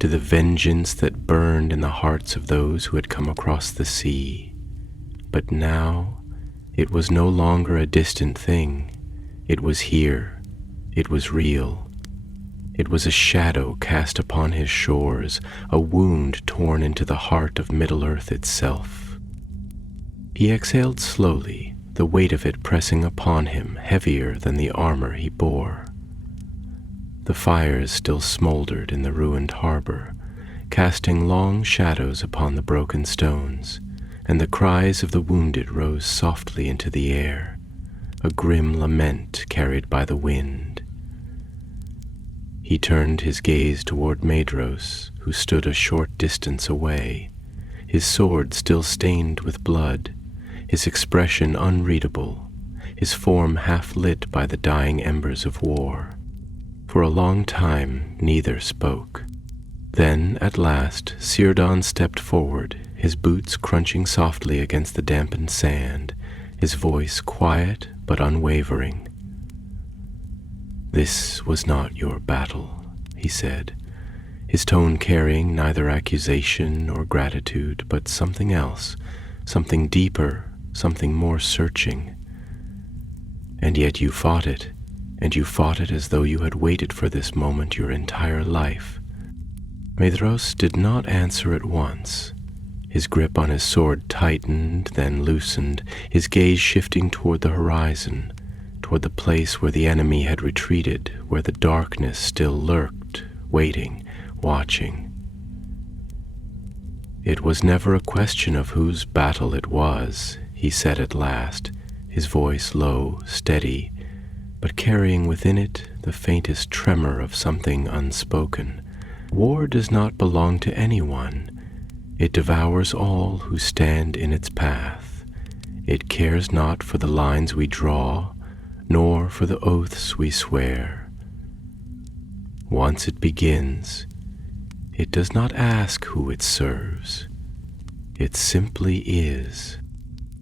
to the vengeance that burned in the hearts of those who had come across the sea. But now, it was no longer a distant thing. It was here. It was real. It was a shadow cast upon his shores, a wound torn into the heart of Middle-earth itself. He exhaled slowly, the weight of it pressing upon him heavier than the armor he bore. The fires still smoldered in the ruined harbor, casting long shadows upon the broken stones, and the cries of the wounded rose softly into the air, a grim lament carried by the wind. He turned his gaze toward Maedros, who stood a short distance away, his sword still stained with blood, his expression unreadable, his form half lit by the dying embers of war. For a long time neither spoke. Then, at last, Círdan stepped forward, his boots crunching softly against the dampened sand, his voice quiet but unwavering. "This was not your battle," he said, his tone carrying neither accusation nor gratitude, but something else, something deeper, something more searching. "And yet you fought it, and you fought it as though you had waited for this moment your entire life." Maedros did not answer at once. His grip on his sword tightened, then loosened, his gaze shifting toward the horizon, toward the place where the enemy had retreated, where the darkness still lurked, waiting, watching. "It was never a question of whose battle it was," he said at last, his voice low, steady, but carrying within it the faintest tremor of something unspoken. War does not belong to anyone. It devours all who stand in its path. It cares not for the lines we draw, nor for the oaths we swear. Once it begins, it does not ask who it serves. It simply is.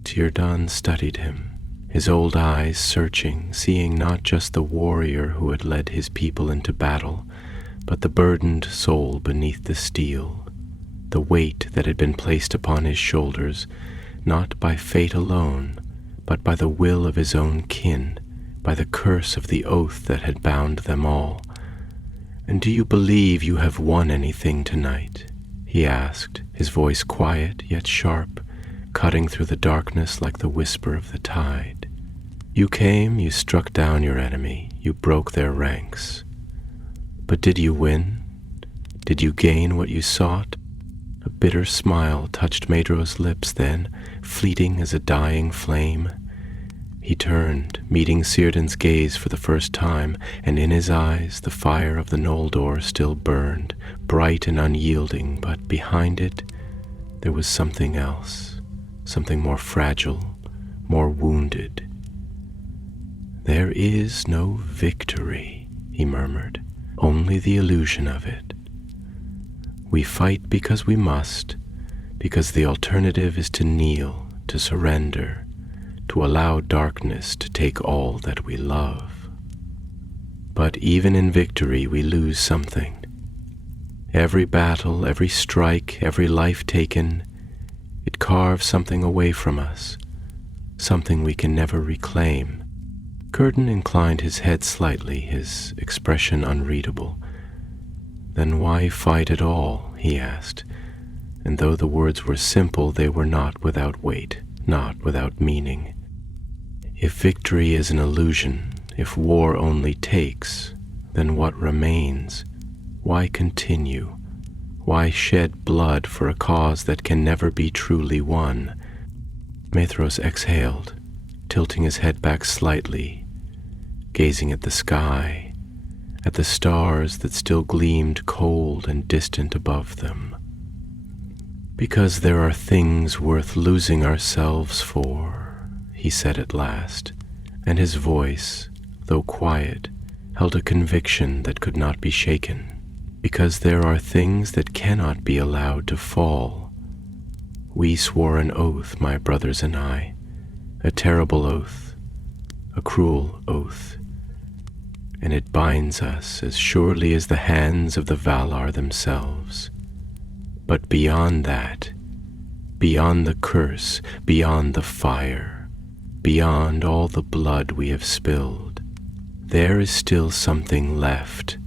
Círdan studied him, his old eyes searching, seeing not just the warrior who had led his people into battle, but the burdened soul beneath the steel, the weight that had been placed upon his shoulders, not by fate alone, but by the will of his own kin, by the curse of the oath that had bound them all. "And do you believe you have won anything tonight?" he asked, his voice quiet yet sharp, cutting through the darkness like the whisper of the tide. "You came, you struck down your enemy, you broke their ranks. But did you win? Did you gain what you sought?" A bitter smile touched Medro's lips then, fleeting as a dying flame. He turned, meeting Círdan's gaze for the first time, and in his eyes the fire of the Noldor still burned, bright and unyielding, but behind it there was something else, something more fragile, more wounded. "There is no victory," he murmured, "only the illusion of it. We fight because we must, because the alternative is to kneel, to surrender, to allow darkness to take all that we love. But even in victory we lose something. Every battle, every strike, every life taken, it carves something away from us, something we can never reclaim." Círdan inclined his head slightly, his expression unreadable. "Then why fight at all?" he asked, and though the words were simple, they were not without weight, not without meaning. If victory is an illusion, if war only takes, then what remains? Why continue? Why shed blood for a cause that can never be truly won? Medros exhaled, tilting his head back slightly, gazing at the sky, at the stars that still gleamed cold and distant above them. "Because there are things worth losing ourselves for," he said at last, and his voice, though quiet, held a conviction that could not be shaken. "Because there are things that cannot be allowed to fall. We swore an oath, my brothers and I, a terrible oath, a cruel oath, and it binds us as surely as the hands of the Valar themselves. But beyond that, beyond the curse, beyond the fire, beyond all the blood we have spilled, there is still something left,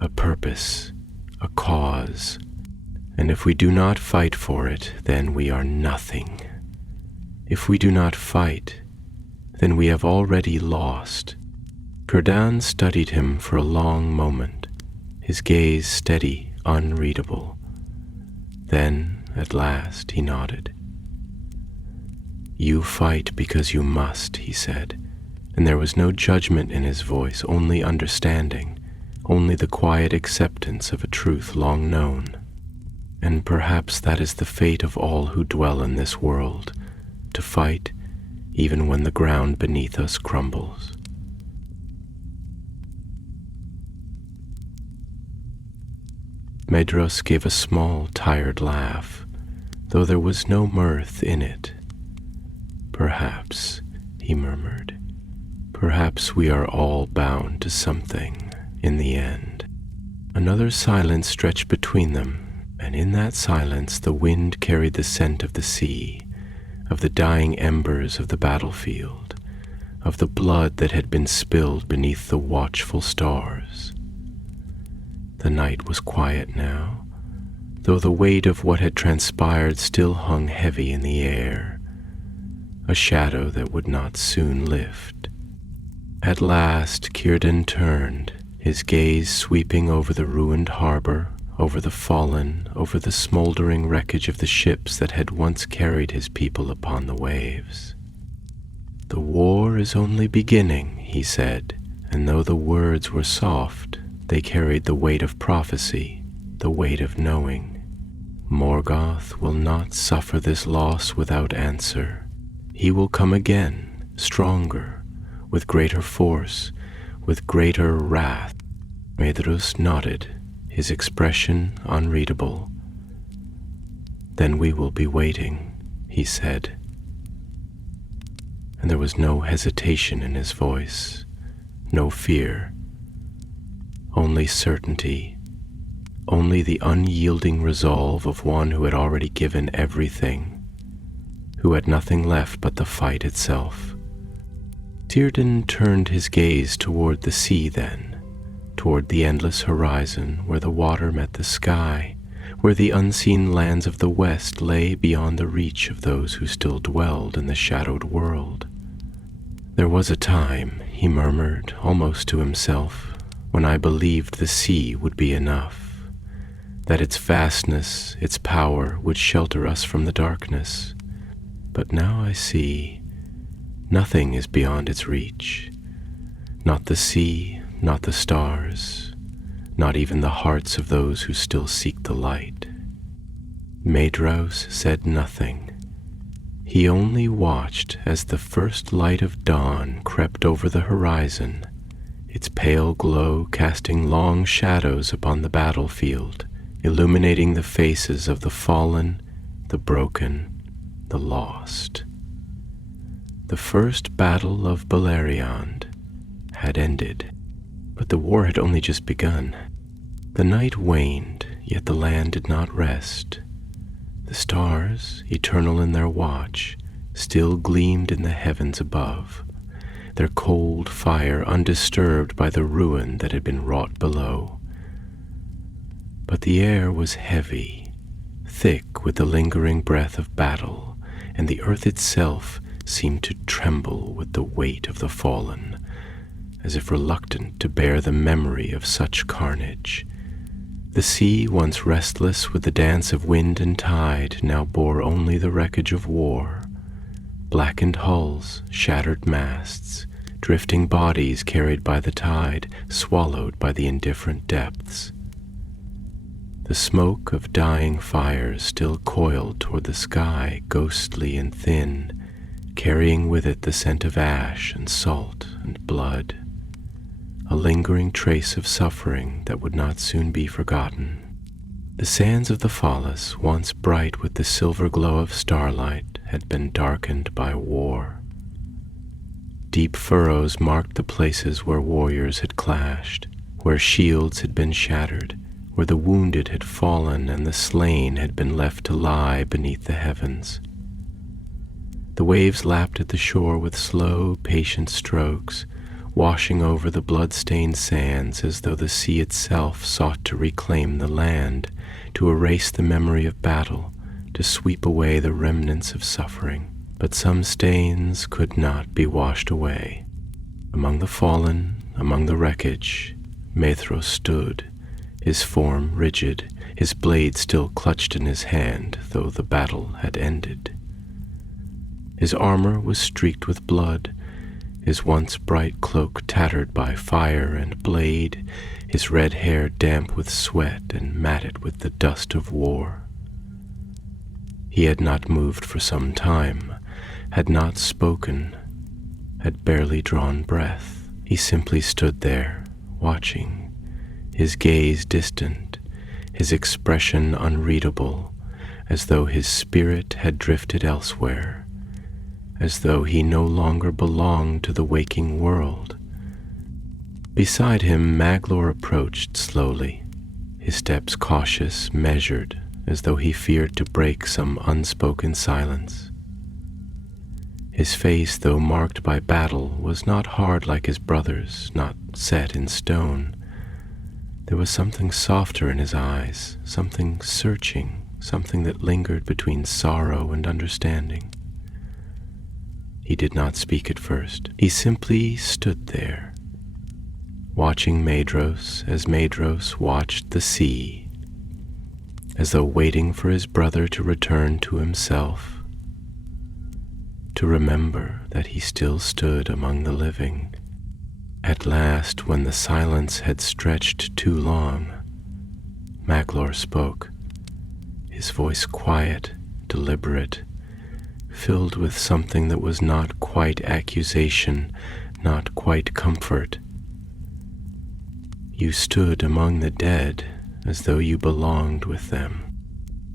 a purpose, a cause, and if we do not fight for it, then we are nothing. If we do not fight, then we have already lost." Círdan studied him for a long moment, his gaze steady, unreadable. Then, at last, he nodded. "You fight because you must," he said, and there was no judgment in his voice, only understanding, only the quiet acceptance of a truth long known. "And perhaps that is the fate of all who dwell in this world, to fight even when the ground beneath us crumbles." Medros gave a small, tired laugh, though there was no mirth in it. "Perhaps," he murmured, "perhaps we are all bound to something in the end." Another silence stretched between them, and in that silence the wind carried the scent of the sea, of the dying embers of the battlefield, of the blood that had been spilled beneath the watchful stars. The night was quiet now, though the weight of what had transpired still hung heavy in the air, a shadow that would not soon lift. At last Círdan turned, his gaze sweeping over the ruined harbor, over the fallen, over the smoldering wreckage of the ships that had once carried his people upon the waves. "The war is only beginning," he said, and though the words were soft, they carried the weight of prophecy, the weight of knowing. Morgoth will not suffer this loss without answer. He will come again, stronger, with greater force, with greater wrath. Maedhros nodded, his expression unreadable. "Then we will be waiting," he said. And there was no hesitation in his voice, no fear, only certainty, only the unyielding resolve of one who had already given everything, who had nothing left but the fight itself. Tírdan turned his gaze toward the sea then, toward the endless horizon where the water met the sky, where the unseen lands of the west lay beyond the reach of those who still dwelled in the shadowed world. "There was a time," he murmured, almost to himself, "when I believed the sea would be enough, that its vastness, its power would shelter us from the darkness. But now I see nothing is beyond its reach, not the sea, not the stars, not even the hearts of those who still seek the light." Maedhros said nothing. He only watched as the first light of dawn crept over the horizon, its pale glow casting long shadows upon the battlefield, illuminating the faces of the fallen, the broken, the lost. The first battle of Beleriand had ended, but the war had only just begun. The night waned, yet the land did not rest. The stars, eternal in their watch, still gleamed in the heavens above, their cold fire undisturbed by the ruin that had been wrought below. But the air was heavy, thick with the lingering breath of battle, and the earth itself seemed to tremble with the weight of the fallen, as if reluctant to bear the memory of such carnage. The sea, once restless with the dance of wind and tide, now bore only the wreckage of war. Blackened hulls, shattered masts, drifting bodies carried by the tide, swallowed by the indifferent depths. The smoke of dying fires still coiled toward the sky, ghostly and thin, carrying with it the scent of ash and salt and blood, a lingering trace of suffering that would not soon be forgotten. The sands of the Fallas, once bright with the silver glow of starlight, had been darkened by war. Deep furrows marked the places where warriors had clashed, where shields had been shattered, where the wounded had fallen and the slain had been left to lie beneath the heavens. The waves lapped at the shore with slow, patient strokes, washing over the blood-stained sands as though the sea itself sought to reclaim the land, to erase the memory of battle, to sweep away the remnants of suffering. But some stains could not be washed away. Among the fallen, among the wreckage, Maedhros stood, his form rigid, his blade still clutched in his hand, though the battle had ended. His armor was streaked with blood, his once bright cloak tattered by fire and blade, his red hair damp with sweat and matted with the dust of war. He had not moved for some time, had not spoken, had barely drawn breath. He simply stood there, watching, his gaze distant, his expression unreadable, as though his spirit had drifted elsewhere, as though he no longer belonged to the waking world. Beside him, Maglor approached slowly, his steps cautious, measured, as though he feared to break some unspoken silence. His face, though marked by battle, was not hard like his brother's, not set in stone. There was something softer in his eyes, something searching, something that lingered between sorrow and understanding. He did not speak at first. He simply stood there, watching Maedhros as Maedhros watched the sea, as though waiting for his brother to return to himself, to remember that he still stood among the living. At last, when the silence had stretched too long, Maglor spoke, his voice quiet, deliberate, filled with something that was not quite accusation, not quite comfort. You stood among the dead as though you belonged with them.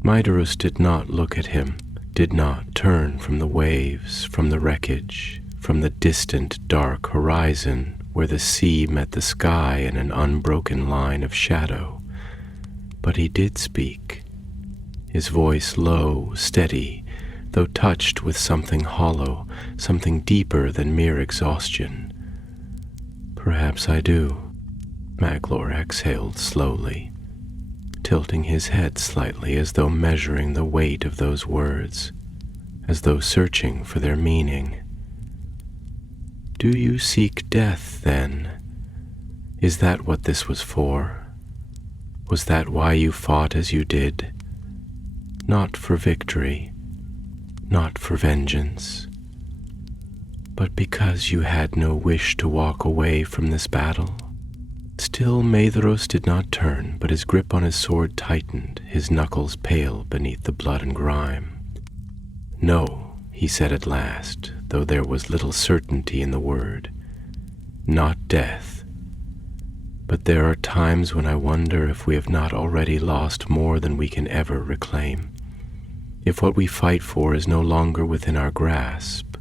Maedhros did not look at him, did not turn from the waves, from the wreckage, from the distant dark horizon where the sea met the sky in an unbroken line of shadow. But he did speak, his voice low, steady, though touched with something hollow, something deeper than mere exhaustion. "Perhaps I do," Maglor exhaled slowly, tilting his head slightly as though measuring the weight of those words, as though searching for their meaning. "Do you seek death, then? Is that what this was for? Was that why you fought as you did? Not for victory, not for vengeance, but because you had no wish to walk away from this battle?" Still Maedhros did not turn, but his grip on his sword tightened, his knuckles pale beneath the blood and grime. "No," he said at last, though there was little certainty in the word. "Not death. But there are times when I wonder if we have not already lost more than we can ever reclaim. If what we fight for is no longer within our grasp,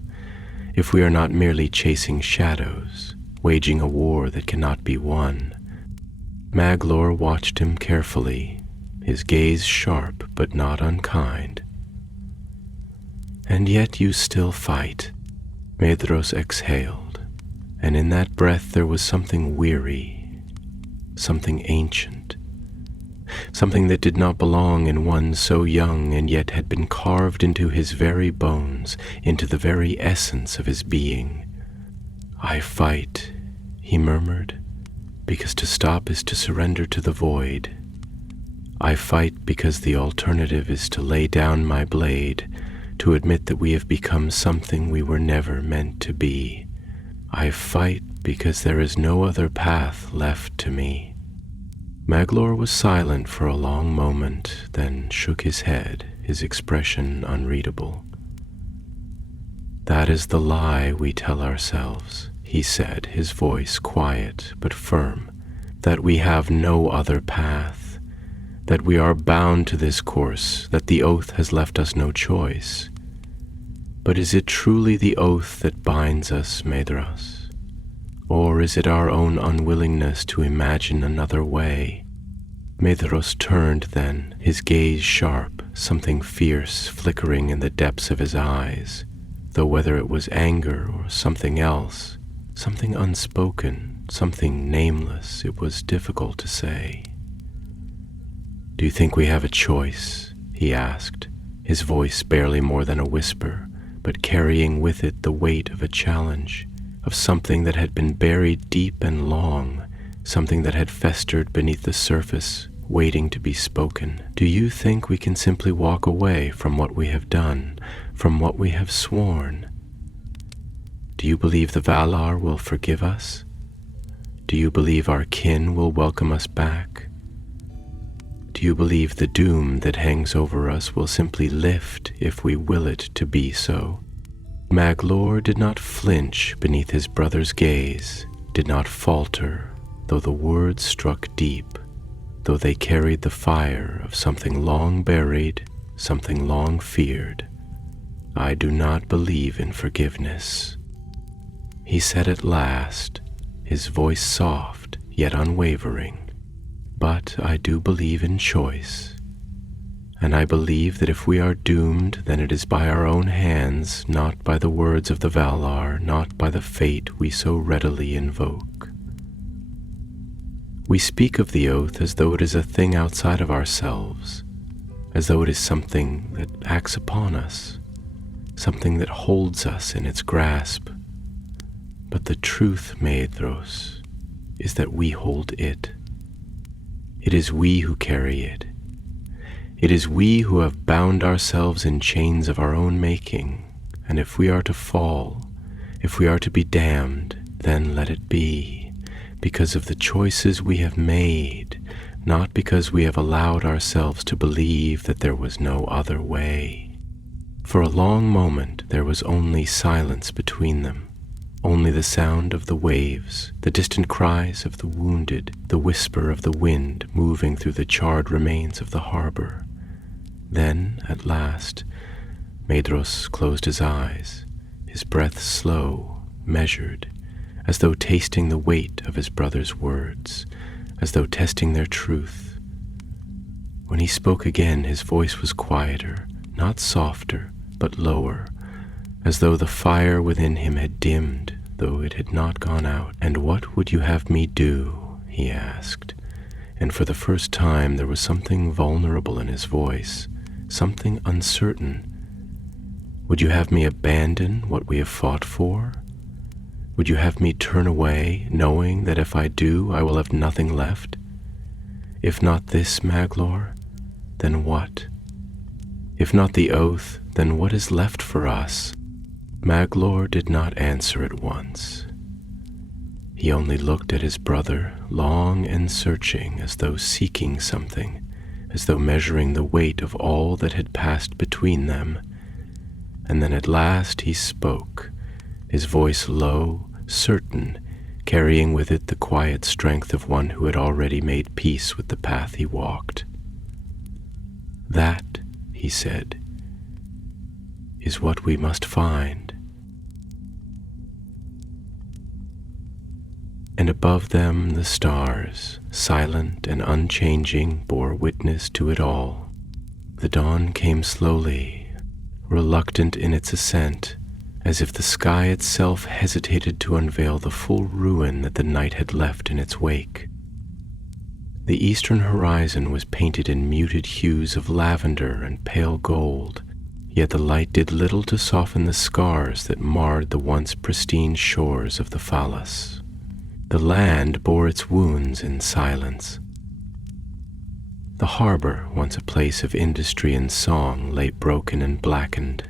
if we are not merely chasing shadows, waging a war that cannot be won." Maglor watched him carefully, his gaze sharp but not unkind. "And yet you still fight," Maedhros exhaled, and in that breath there was something weary, something ancient, something that did not belong in one so young and yet had been carved into his very bones, into the very essence of his being. "I fight," he murmured, "because to stop is to surrender to the void. I fight because the alternative is to lay down my blade, to admit that we have become something we were never meant to be. I fight because there is no other path left to me." Maglor was silent for a long moment, then shook his head, his expression unreadable. "That is the lie we tell ourselves," he said, his voice quiet but firm, "that we have no other path, that we are bound to this course, that the oath has left us no choice. But is it truly the oath that binds us, Maedhros? Or is it our own unwillingness to imagine another way?" Maedhros turned then, his gaze sharp, something fierce flickering in the depths of his eyes, though whether it was anger or something else, something unspoken, something nameless, it was difficult to say. "Do you think we have a choice?" he asked, his voice barely more than a whisper, but carrying with it the weight of a challenge, of something that had been buried deep and long, something that had festered beneath the surface, waiting to be spoken. "Do you think we can simply walk away from what we have done, from what we have sworn? Do you believe the Valar will forgive us? Do you believe our kin will welcome us back? Do you believe the doom that hangs over us will simply lift if we will it to be so?" Maglor did not flinch beneath his brother's gaze, did not falter, though the words struck deep, though they carried the fire of something long buried, something long feared. "I do not believe in forgiveness," he said at last, his voice soft yet unwavering. "But I do believe in choice. And I believe that if we are doomed, then it is by our own hands, not by the words of the Valar, not by the fate we so readily invoke. We speak of the oath as though it is a thing outside of ourselves, as though it is something that acts upon us, something that holds us in its grasp. But the truth, Maedhros, is that we hold it. It is we who carry it. It is we who have bound ourselves in chains of our own making, and if we are to fall, if we are to be damned, then let it be, because of the choices we have made, not because we have allowed ourselves to believe that there was no other way. For a long moment there was only silence between them, only the sound of the waves, the distant cries of the wounded, the whisper of the wind moving through the charred remains of the harbor. Then, at last, Medros closed his eyes, his breath slow, measured, as though tasting the weight of his brother's words, as though testing their truth. When he spoke again, his voice was quieter, not softer, but lower, as though the fire within him had dimmed, though it had not gone out. "And what would you have me do?" he asked, and for the first time there was something vulnerable in his voice, something uncertain. "Would you have me abandon what we have fought for? Would you have me turn away, knowing that if I do, I will have nothing left? If not this, Maglor, then what? If not the oath, then what is left for us?" Maglor did not answer at once. He only looked at his brother, long and searching, as though seeking something, as though measuring the weight of all that had passed between them. And then at last he spoke, his voice low, certain, carrying with it the quiet strength of one who had already made peace with the path he walked. "That," he said, "is what we must find." And above them the stars, silent and unchanging, bore witness to it all. The dawn came slowly, reluctant in its ascent, as if the sky itself hesitated to unveil the full ruin that the night had left in its wake. The eastern horizon was painted in muted hues of lavender and pale gold, yet the light did little to soften the scars that marred the once pristine shores of the Phalas. The land bore its wounds in silence. The harbor, once a place of industry and song, lay broken and blackened,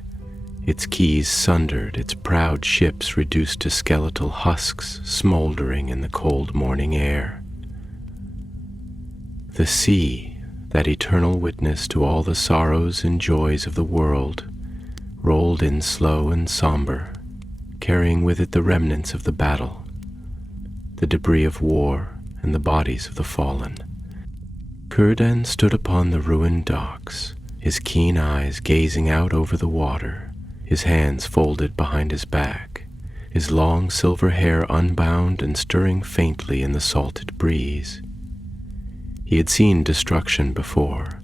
its quays sundered, its proud ships reduced to skeletal husks, smoldering in the cold morning air. The sea, that eternal witness to all the sorrows and joys of the world, rolled in slow and somber, carrying with it the remnants of the battle, the debris of war, and the bodies of the fallen. Círdan stood upon the ruined docks, his keen eyes gazing out over the water, his hands folded behind his back, his long silver hair unbound and stirring faintly in the salted breeze. He had seen destruction before,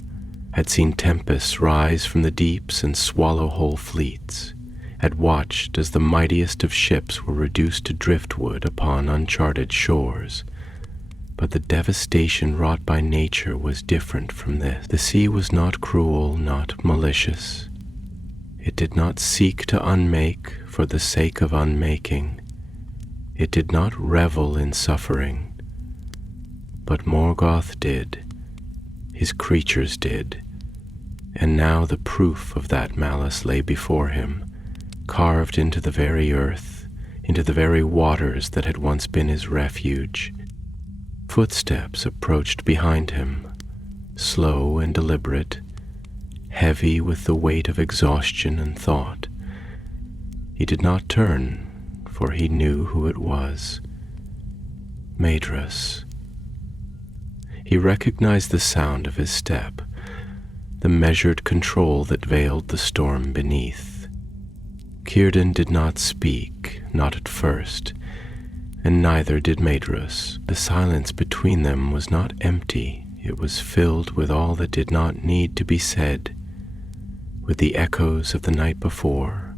had seen tempests rise from the deeps and swallow whole fleets, had watched as the mightiest of ships were reduced to driftwood upon uncharted shores. But the devastation wrought by nature was different from this. The sea was not cruel, not malicious. It did not seek to unmake for the sake of unmaking. It did not revel in suffering. But Morgoth did. His creatures did. And now the proof of that malice lay before him, carved into the very earth, into the very waters that had once been his refuge. Footsteps approached behind him, slow and deliberate, heavy with the weight of exhaustion and thought. He did not turn, for he knew who it was. Medros. He recognized the sound of his step, the measured control that veiled the storm beneath. Círdan did not speak, not at first, and neither did Medros. The silence between them was not empty, it was filled with all that did not need to be said, with the echoes of the night before,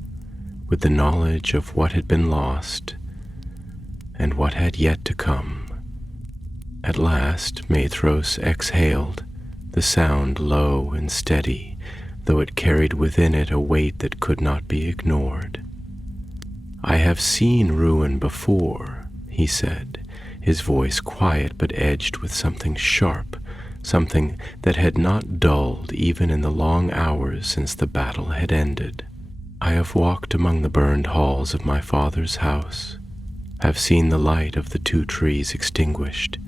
with the knowledge of what had been lost, and what had yet to come. At last Medros exhaled, the sound low and steady, though it carried within it a weight that could not be ignored. "I have seen ruin before," he said, his voice quiet but edged with something sharp, something that had not dulled even in the long hours since the battle had ended. I have walked among the burned halls of my father's house, have seen the light of the 2 trees extinguished,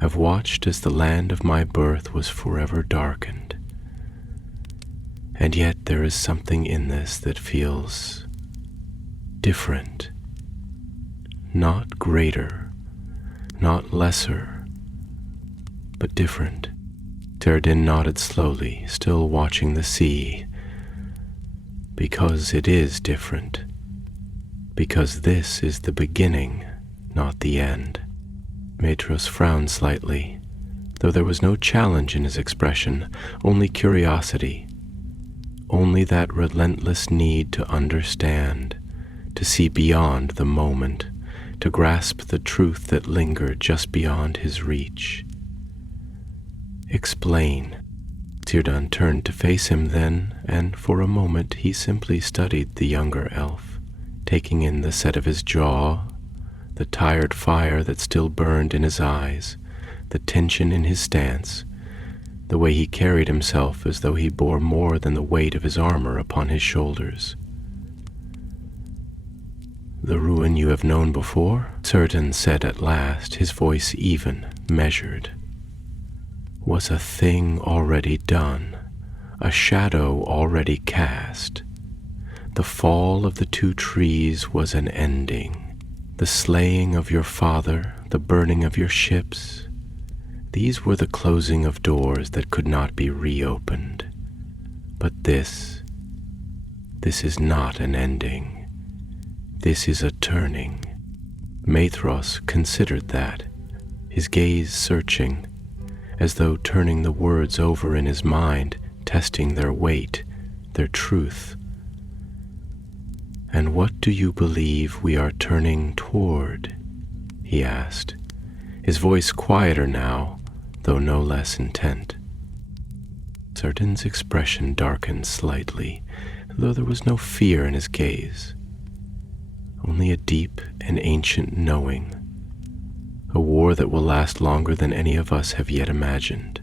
have watched as the land of my birth was forever darkened. And yet there is something in this that feels different, not greater, not lesser, but different. Théoden nodded slowly, still watching the sea. Because it is different. Because this is the beginning, not the end. Maedhros frowned slightly, though there was no challenge in his expression, only curiosity. Only that relentless need to understand, to see beyond the moment, to grasp the truth that lingered just beyond his reach. Explain. Théoden turned to face him then, and for a moment he simply studied the younger elf, taking in the set of his jaw, the tired fire that still burned in his eyes, the tension in his stance, the way he carried himself as though he bore more than the weight of his armor upon his shoulders. "The ruin you have known before?" Théoden said at last, his voice even, measured. "Was a thing already done, a shadow already cast. The fall of the 2 trees was an ending. The slaying of your father, the burning of your ships, these were the closing of doors that could not be reopened. But this is not an ending. This is a turning." Maedhros considered that, his gaze searching, as though turning the words over in his mind, testing their weight, their truth. "And what do you believe we are turning toward?" he asked, his voice quieter now, though no less intent. Théoden's expression darkened slightly, though there was no fear in his gaze, only a deep and ancient knowing. A war that will last longer than any of us have yet imagined.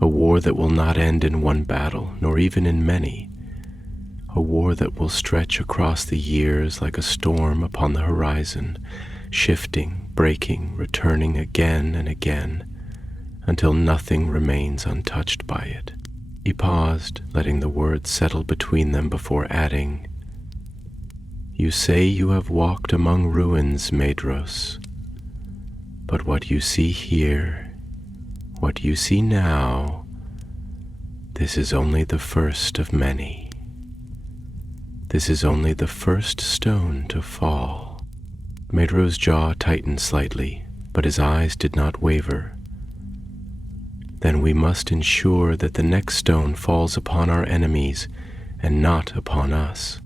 A war that will not end in one battle, nor even in many. A war that will stretch across the years like a storm upon the horizon, shifting, breaking, returning again and again, until nothing remains untouched by it. He paused, letting the words settle between them before adding, "You say you have walked among ruins, Maedhros. But what you see here, what you see now, this is only the first of many. This is only the first stone to fall." Maedhros' jaw tightened slightly, but his eyes did not waver. "Then we must ensure that the next stone falls upon our enemies and not upon us."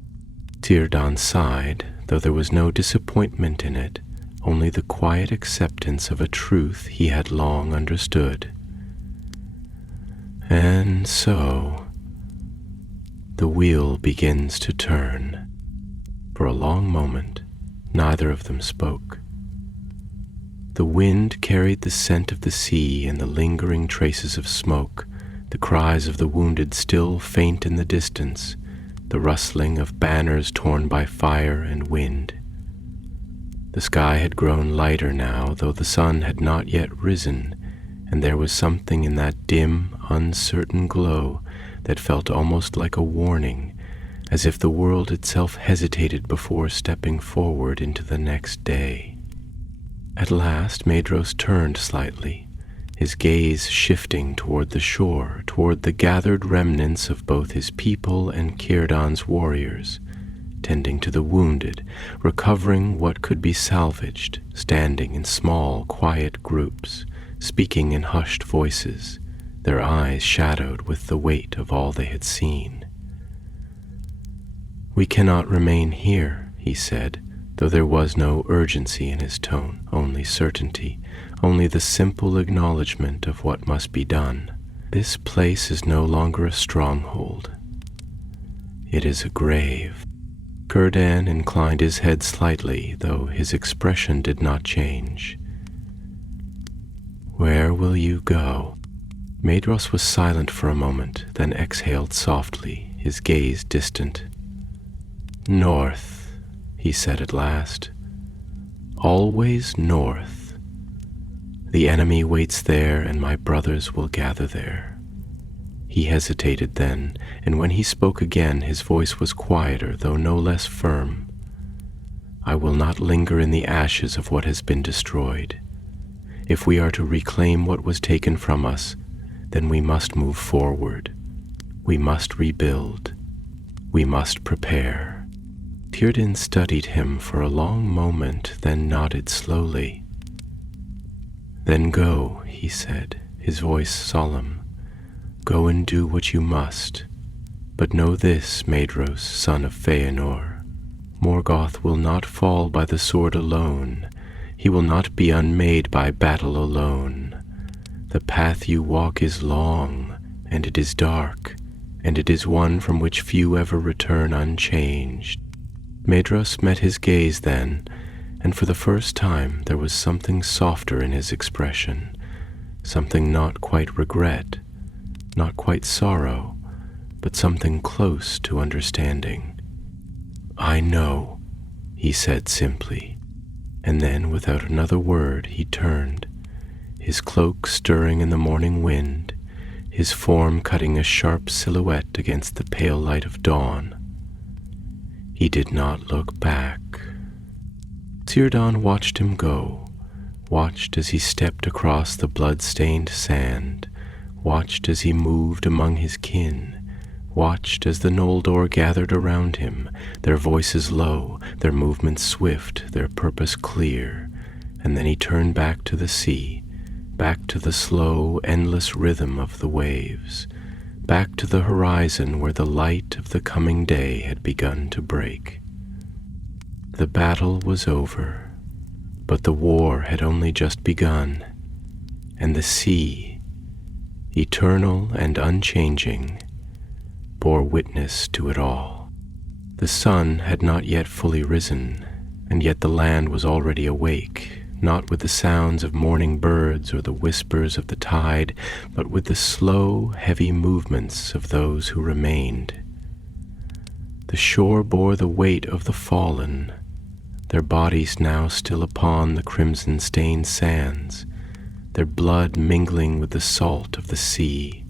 Théoden sighed, though there was no disappointment in it, only the quiet acceptance of a truth he had long understood. "And so, the wheel begins to turn." For a long moment, neither of them spoke. The wind carried the scent of the sea and the lingering traces of smoke, the cries of the wounded still faint in the distance, the rustling of banners torn by fire and wind. The sky had grown lighter now, though the sun had not yet risen, and there was something in that dim, uncertain glow that felt almost like a warning, as if the world itself hesitated before stepping forward into the next day. At last Maedhros turned slightly, his gaze shifting toward the shore, toward the gathered remnants of both his people and Círdan's warriors, tending to the wounded, recovering what could be salvaged, standing in small, quiet groups, speaking in hushed voices, their eyes shadowed with the weight of all they had seen. "We cannot remain here," he said, though there was no urgency in his tone, only certainty, only the simple acknowledgement of what must be done. "This place is no longer a stronghold. It is a grave." Círdan inclined his head slightly, though his expression did not change. "Where will you go?" Maedhros was silent for a moment, then exhaled softly, his gaze distant. "North," he said at last. "Always north. The enemy waits there, and my brothers will gather there." He hesitated then, and when he spoke again, his voice was quieter, though no less firm. "I will not linger in the ashes of what has been destroyed. If we are to reclaim what was taken from us, then we must move forward. We must rebuild. We must prepare." Tírdan studied him for a long moment, then nodded slowly. "Then go," he said, his voice solemn. "Go and do what you must. But know this, Maedhros, son of Fëanor. Morgoth will not fall by the sword alone. He will not be unmade by battle alone. The path you walk is long, and it is dark, and it is one from which few ever return unchanged." Maedhros met his gaze then, and for the first time there was something softer in his expression, something not quite regret, not quite sorrow, but something close to understanding. "I know," he said simply, and then without another word he turned, his cloak stirring in the morning wind, his form cutting a sharp silhouette against the pale light of dawn. He did not look back. Tírdan watched him go, watched as he stepped across the blood-stained sand, watched as he moved among his kin, watched as the Noldor gathered around him, their voices low, their movements swift, their purpose clear, and then he turned back to the sea, back to the slow, endless rhythm of the waves, back to the horizon where the light of the coming day had begun to break. The battle was over, but the war had only just begun, and the sea, eternal and unchanging, bore witness to it all. The sun had not yet fully risen, and yet the land was already awake, not with the sounds of morning birds or the whispers of the tide, but with the slow, heavy movements of those who remained. The shore bore the weight of the fallen, their bodies now still upon the crimson-stained sands, their blood mingling with the salt of the sea,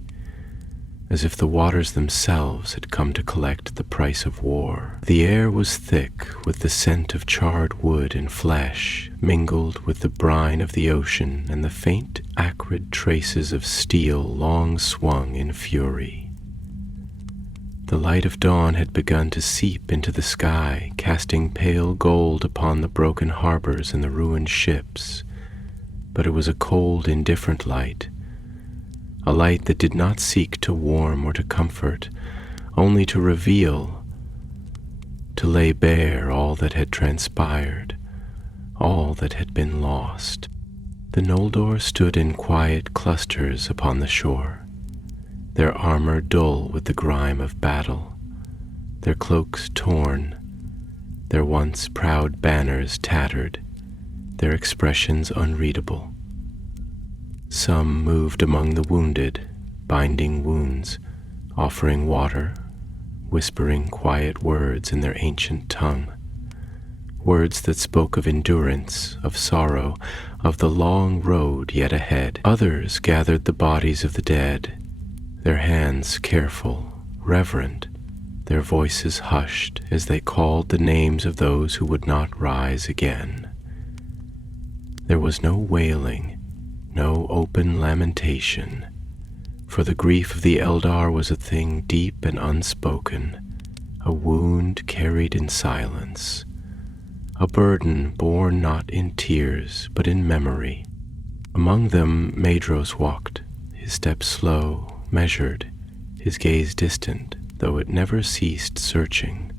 as if the waters themselves had come to collect the price of war. The air was thick with the scent of charred wood and flesh, mingled with the brine of the ocean and the faint, acrid traces of steel long swung in fury. The light of dawn had begun to seep into the sky, casting pale gold upon the broken harbors and the ruined ships, but it was a cold, indifferent light, a light that did not seek to warm or to comfort, only to reveal, to lay bare all that had transpired, all that had been lost. The Noldor stood in quiet clusters upon the shore, their armor dull with the grime of battle, their cloaks torn, their once proud banners tattered, their expressions unreadable. Some moved among the wounded, binding wounds, offering water, whispering quiet words in their ancient tongue, words that spoke of endurance, of sorrow, of the long road yet ahead. Others gathered the bodies of the dead, their hands careful, reverent, their voices hushed as they called the names of those who would not rise again. There was no wailing, no open lamentation, for the grief of the Eldar was a thing deep and unspoken, a wound carried in silence, a burden borne not in tears but in memory. Among them Maedhros walked, his steps slow, measured, his gaze distant, though it never ceased searching,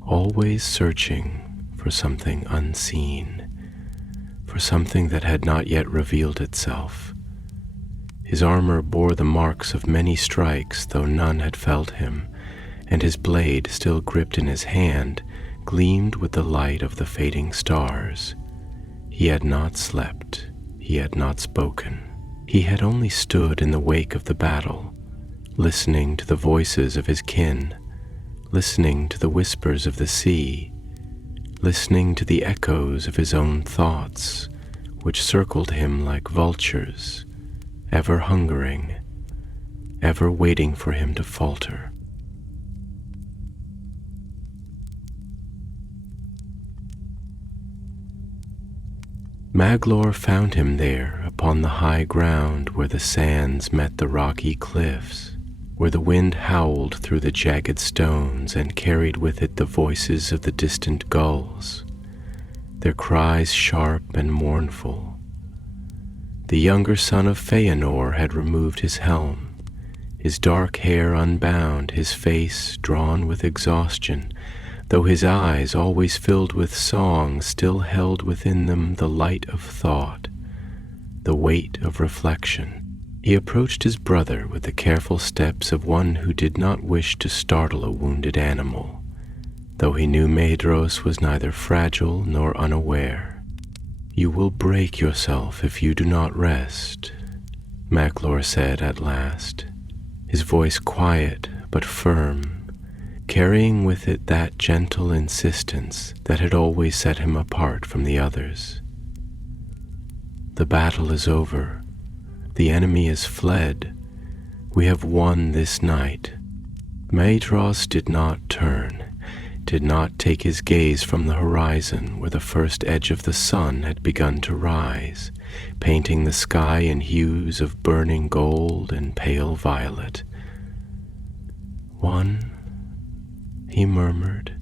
always searching for something unseen, for something that had not yet revealed itself. His armor bore the marks of many strikes, though none had felt him, and his blade, still gripped in his hand, gleamed with the light of the fading stars. He had not slept, he had not spoken. He had only stood in the wake of the battle, listening to the voices of his kin, listening to the whispers of the sea, listening to the echoes of his own thoughts, which circled him like vultures, ever hungering, ever waiting for him to falter. Maglor found him there upon the high ground where the sands met the rocky cliffs, where the wind howled through the jagged stones and carried with it the voices of the distant gulls, their cries sharp and mournful. The younger son of Feanor had removed his helm, his dark hair unbound, his face drawn with exhaustion, though his eyes, always filled with song, still held within them the light of thought, the weight of reflection. He approached his brother with the careful steps of one who did not wish to startle a wounded animal, though he knew Maedhros was neither fragile nor unaware. "You will break yourself if you do not rest," Maglor said at last, his voice quiet but firm, carrying with it that gentle insistence that had always set him apart from the others. "The battle is over. The enemy is fled. We have won this night." Maedhros did not turn, did not take his gaze from the horizon where the first edge of the sun had begun to rise, painting the sky in hues of burning gold and pale violet. "One," he murmured,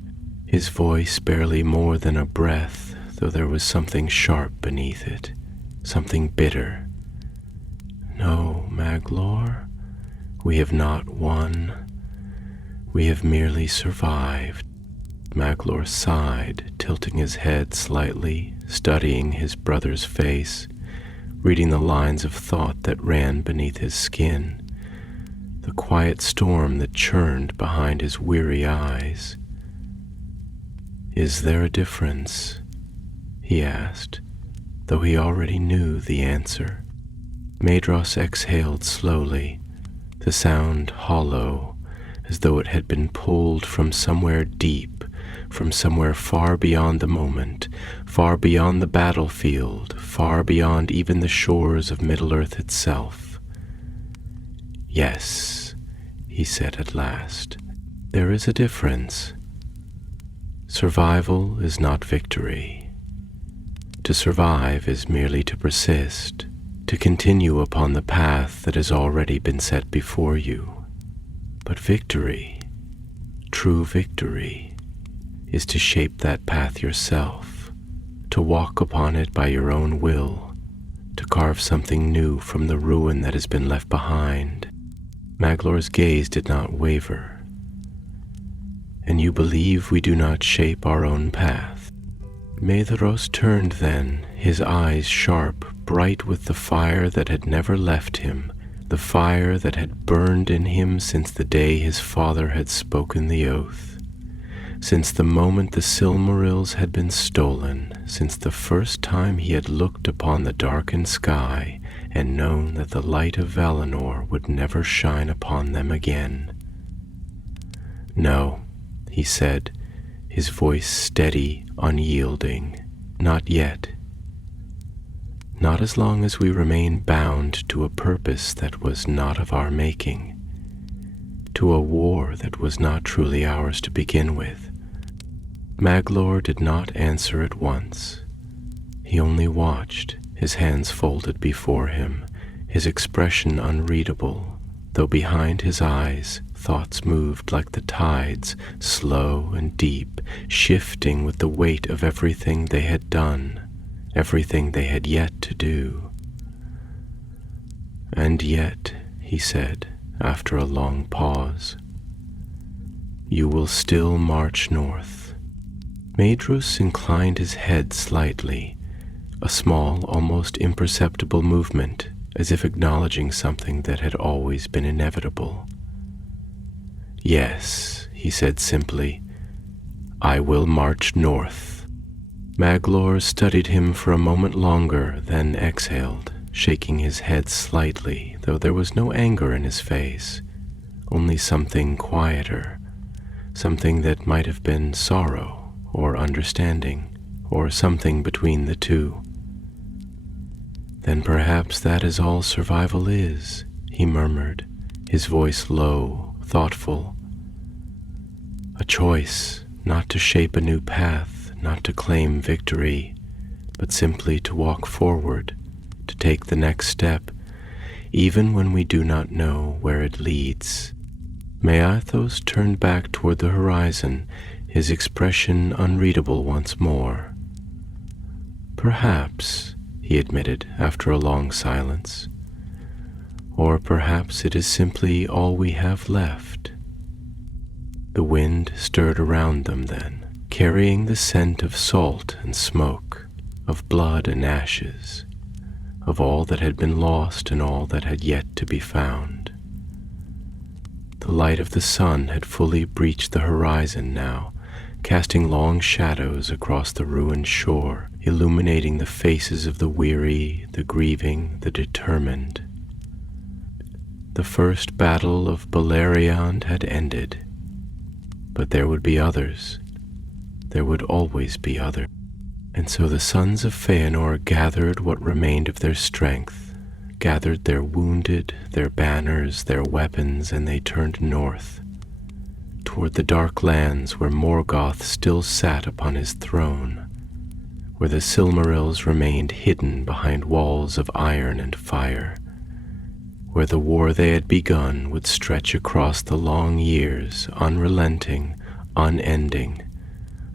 his voice barely more than a breath, though there was something sharp beneath it, something bitter. "No, Maglor, we have not won. We have merely survived." Maglor sighed, tilting his head slightly, studying his brother's face, reading the lines of thought that ran beneath his skin, the quiet storm that churned behind his weary eyes. "Is there a difference?" he asked, though he already knew the answer. Maedhros exhaled slowly, the sound hollow, as though it had been pulled from somewhere deep, from somewhere far beyond the moment, far beyond the battlefield, far beyond even the shores of Middle-earth itself. "Yes," he said at last, "there is a difference. Survival is not victory. To survive is merely to persist, to continue upon the path that has already been set before you. But victory, true victory, is to shape that path yourself, to walk upon it by your own will, to carve something new from the ruin that has been left behind." Maglor's gaze did not waver. "And you believe we do not shape our own path?" Maedhros turned then, his eyes sharp, bright with the fire that had never left him, the fire that had burned in him since the day his father had spoken the oath, since the moment the Silmarils had been stolen, since the first time he had looked upon the darkened sky and known that the light of Valinor would never shine upon them again. "No," he said, his voice steady, unyielding, "not yet. Not as long as we remain bound to a purpose that was not of our making, to a war that was not truly ours to begin with." Maglor did not answer at once. He only watched, his hands folded before him, his expression unreadable, though behind his eyes thoughts moved like the tides, slow and deep, shifting with the weight of everything they had done, everything they had yet to do. "And yet," he said, after a long pause, "you will still march north." Maedhros inclined his head slightly, a small, almost imperceptible movement, as if acknowledging something that had always been inevitable. "Yes," he said simply, "I will march north." Maglor studied him for a moment longer, then exhaled, shaking his head slightly, though there was no anger in his face, only something quieter, something that might have been sorrow or understanding, or something between the two. Then perhaps that is all survival is, he murmured, his voice low, thoughtful. A choice, not to shape a new path, not to claim victory, but simply to walk forward, to take the next step, even when we do not know where it leads. Athos turned back toward the horizon, his expression unreadable once more. Perhaps, he admitted after a long silence, or perhaps it is simply all we have left. The wind stirred around them then, carrying the scent of salt and smoke, of blood and ashes, of all that had been lost and all that had yet to be found. The light of the sun had fully breached the horizon now, casting long shadows across the ruined shore, illuminating the faces of the weary, the grieving, the determined. The first battle of Beleriand had ended, but there would be others. There would always be others. And so the sons of Feanor gathered what remained of their strength, gathered their wounded, their banners, their weapons, and they turned north, toward the dark lands where Morgoth still sat upon his throne, where the Silmarils remained hidden behind walls of iron and fire, where the war they had begun would stretch across the long years, unrelenting, unending,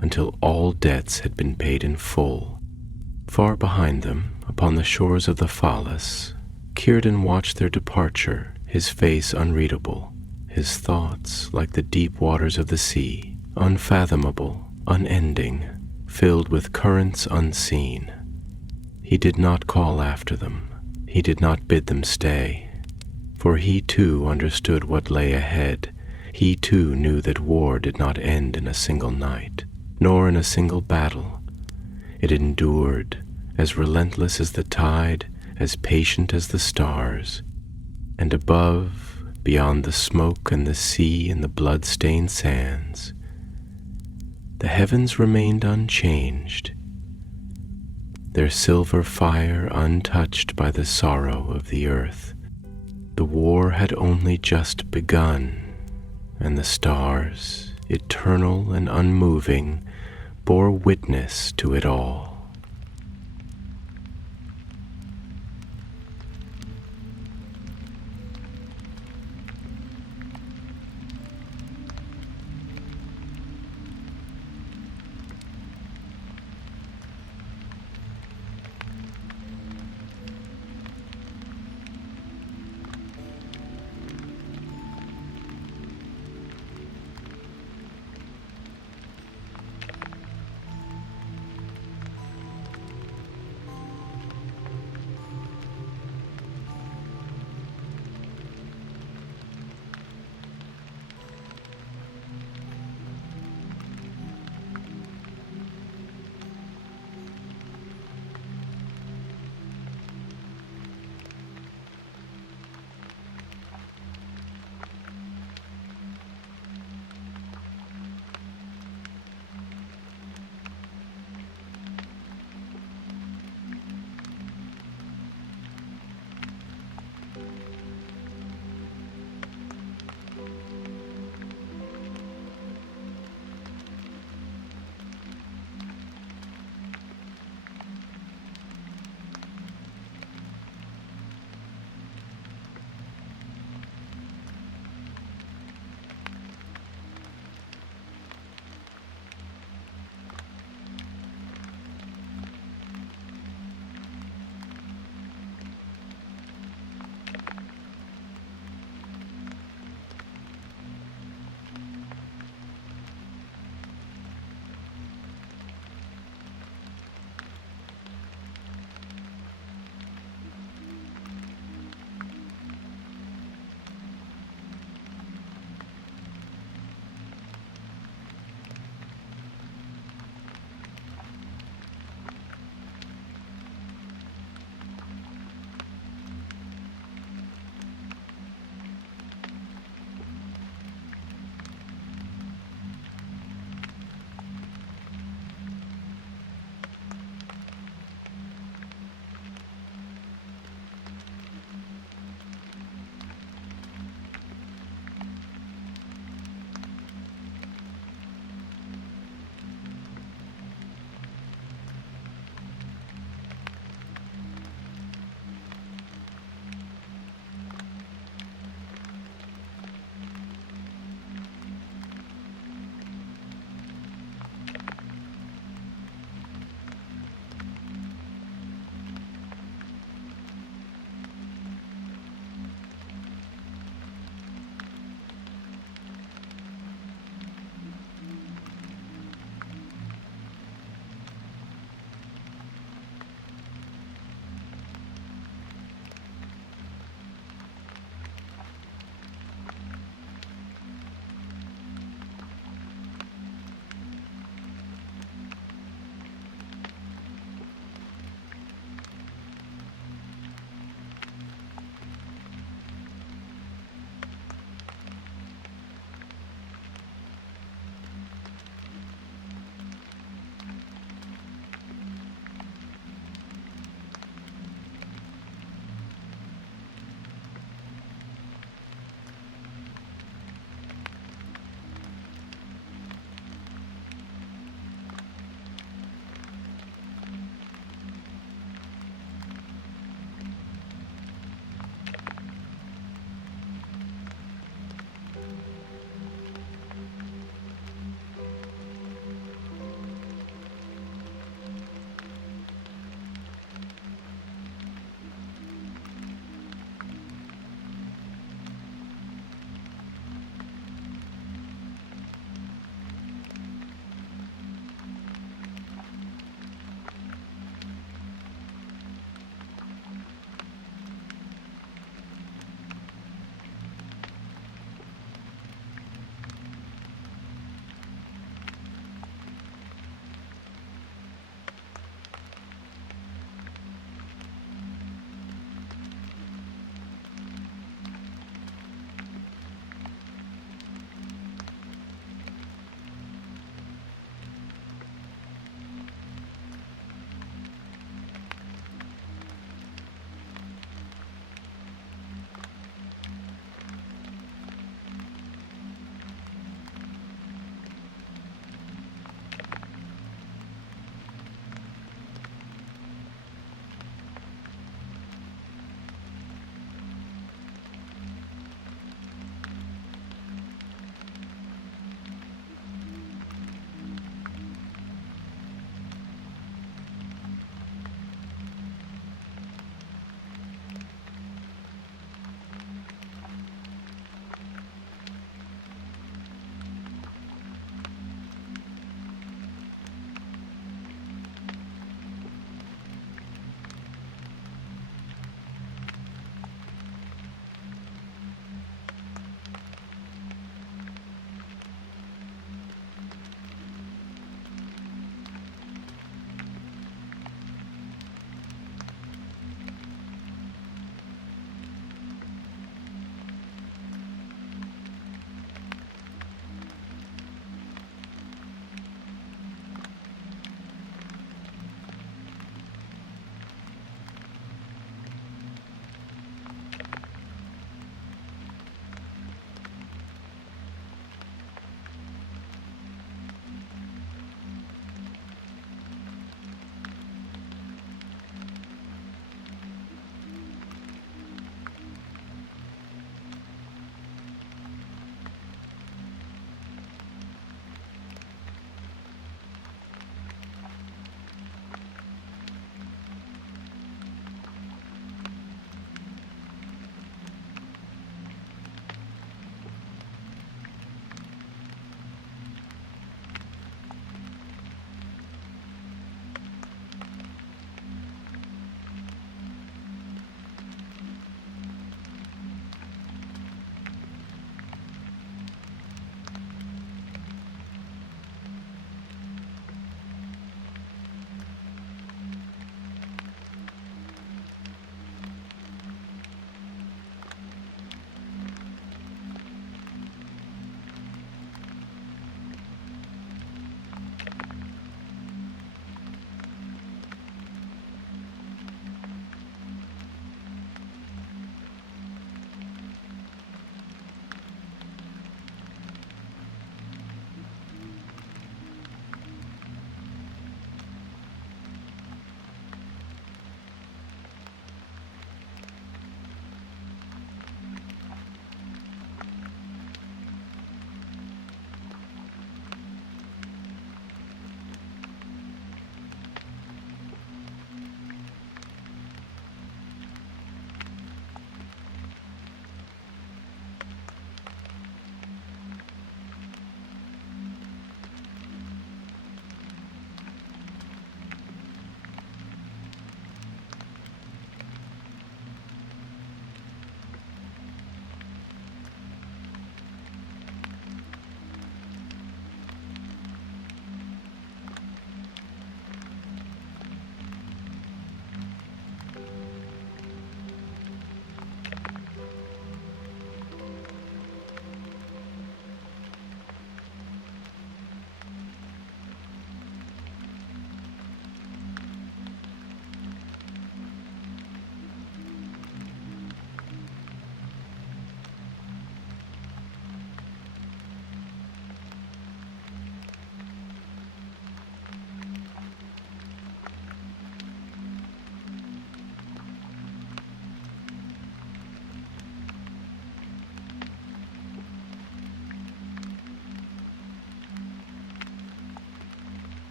until all debts had been paid in full. Far behind them, upon the shores of the Falas, Círdan watched their departure, his face unreadable, his thoughts like the deep waters of the sea, unfathomable, unending, filled with currents unseen. He did not call after them. He did not bid them stay, for he too understood what lay ahead. He too knew that war did not end in a single night, nor in a single battle. It endured, as relentless as the tide, as patient as the stars, and above, beyond the smoke and the sea and the blood-stained sands, the heavens remained unchanged, their silver fire untouched by the sorrow of the earth. The war had only just begun, and the stars, eternal and unmoving, bore witness to it all.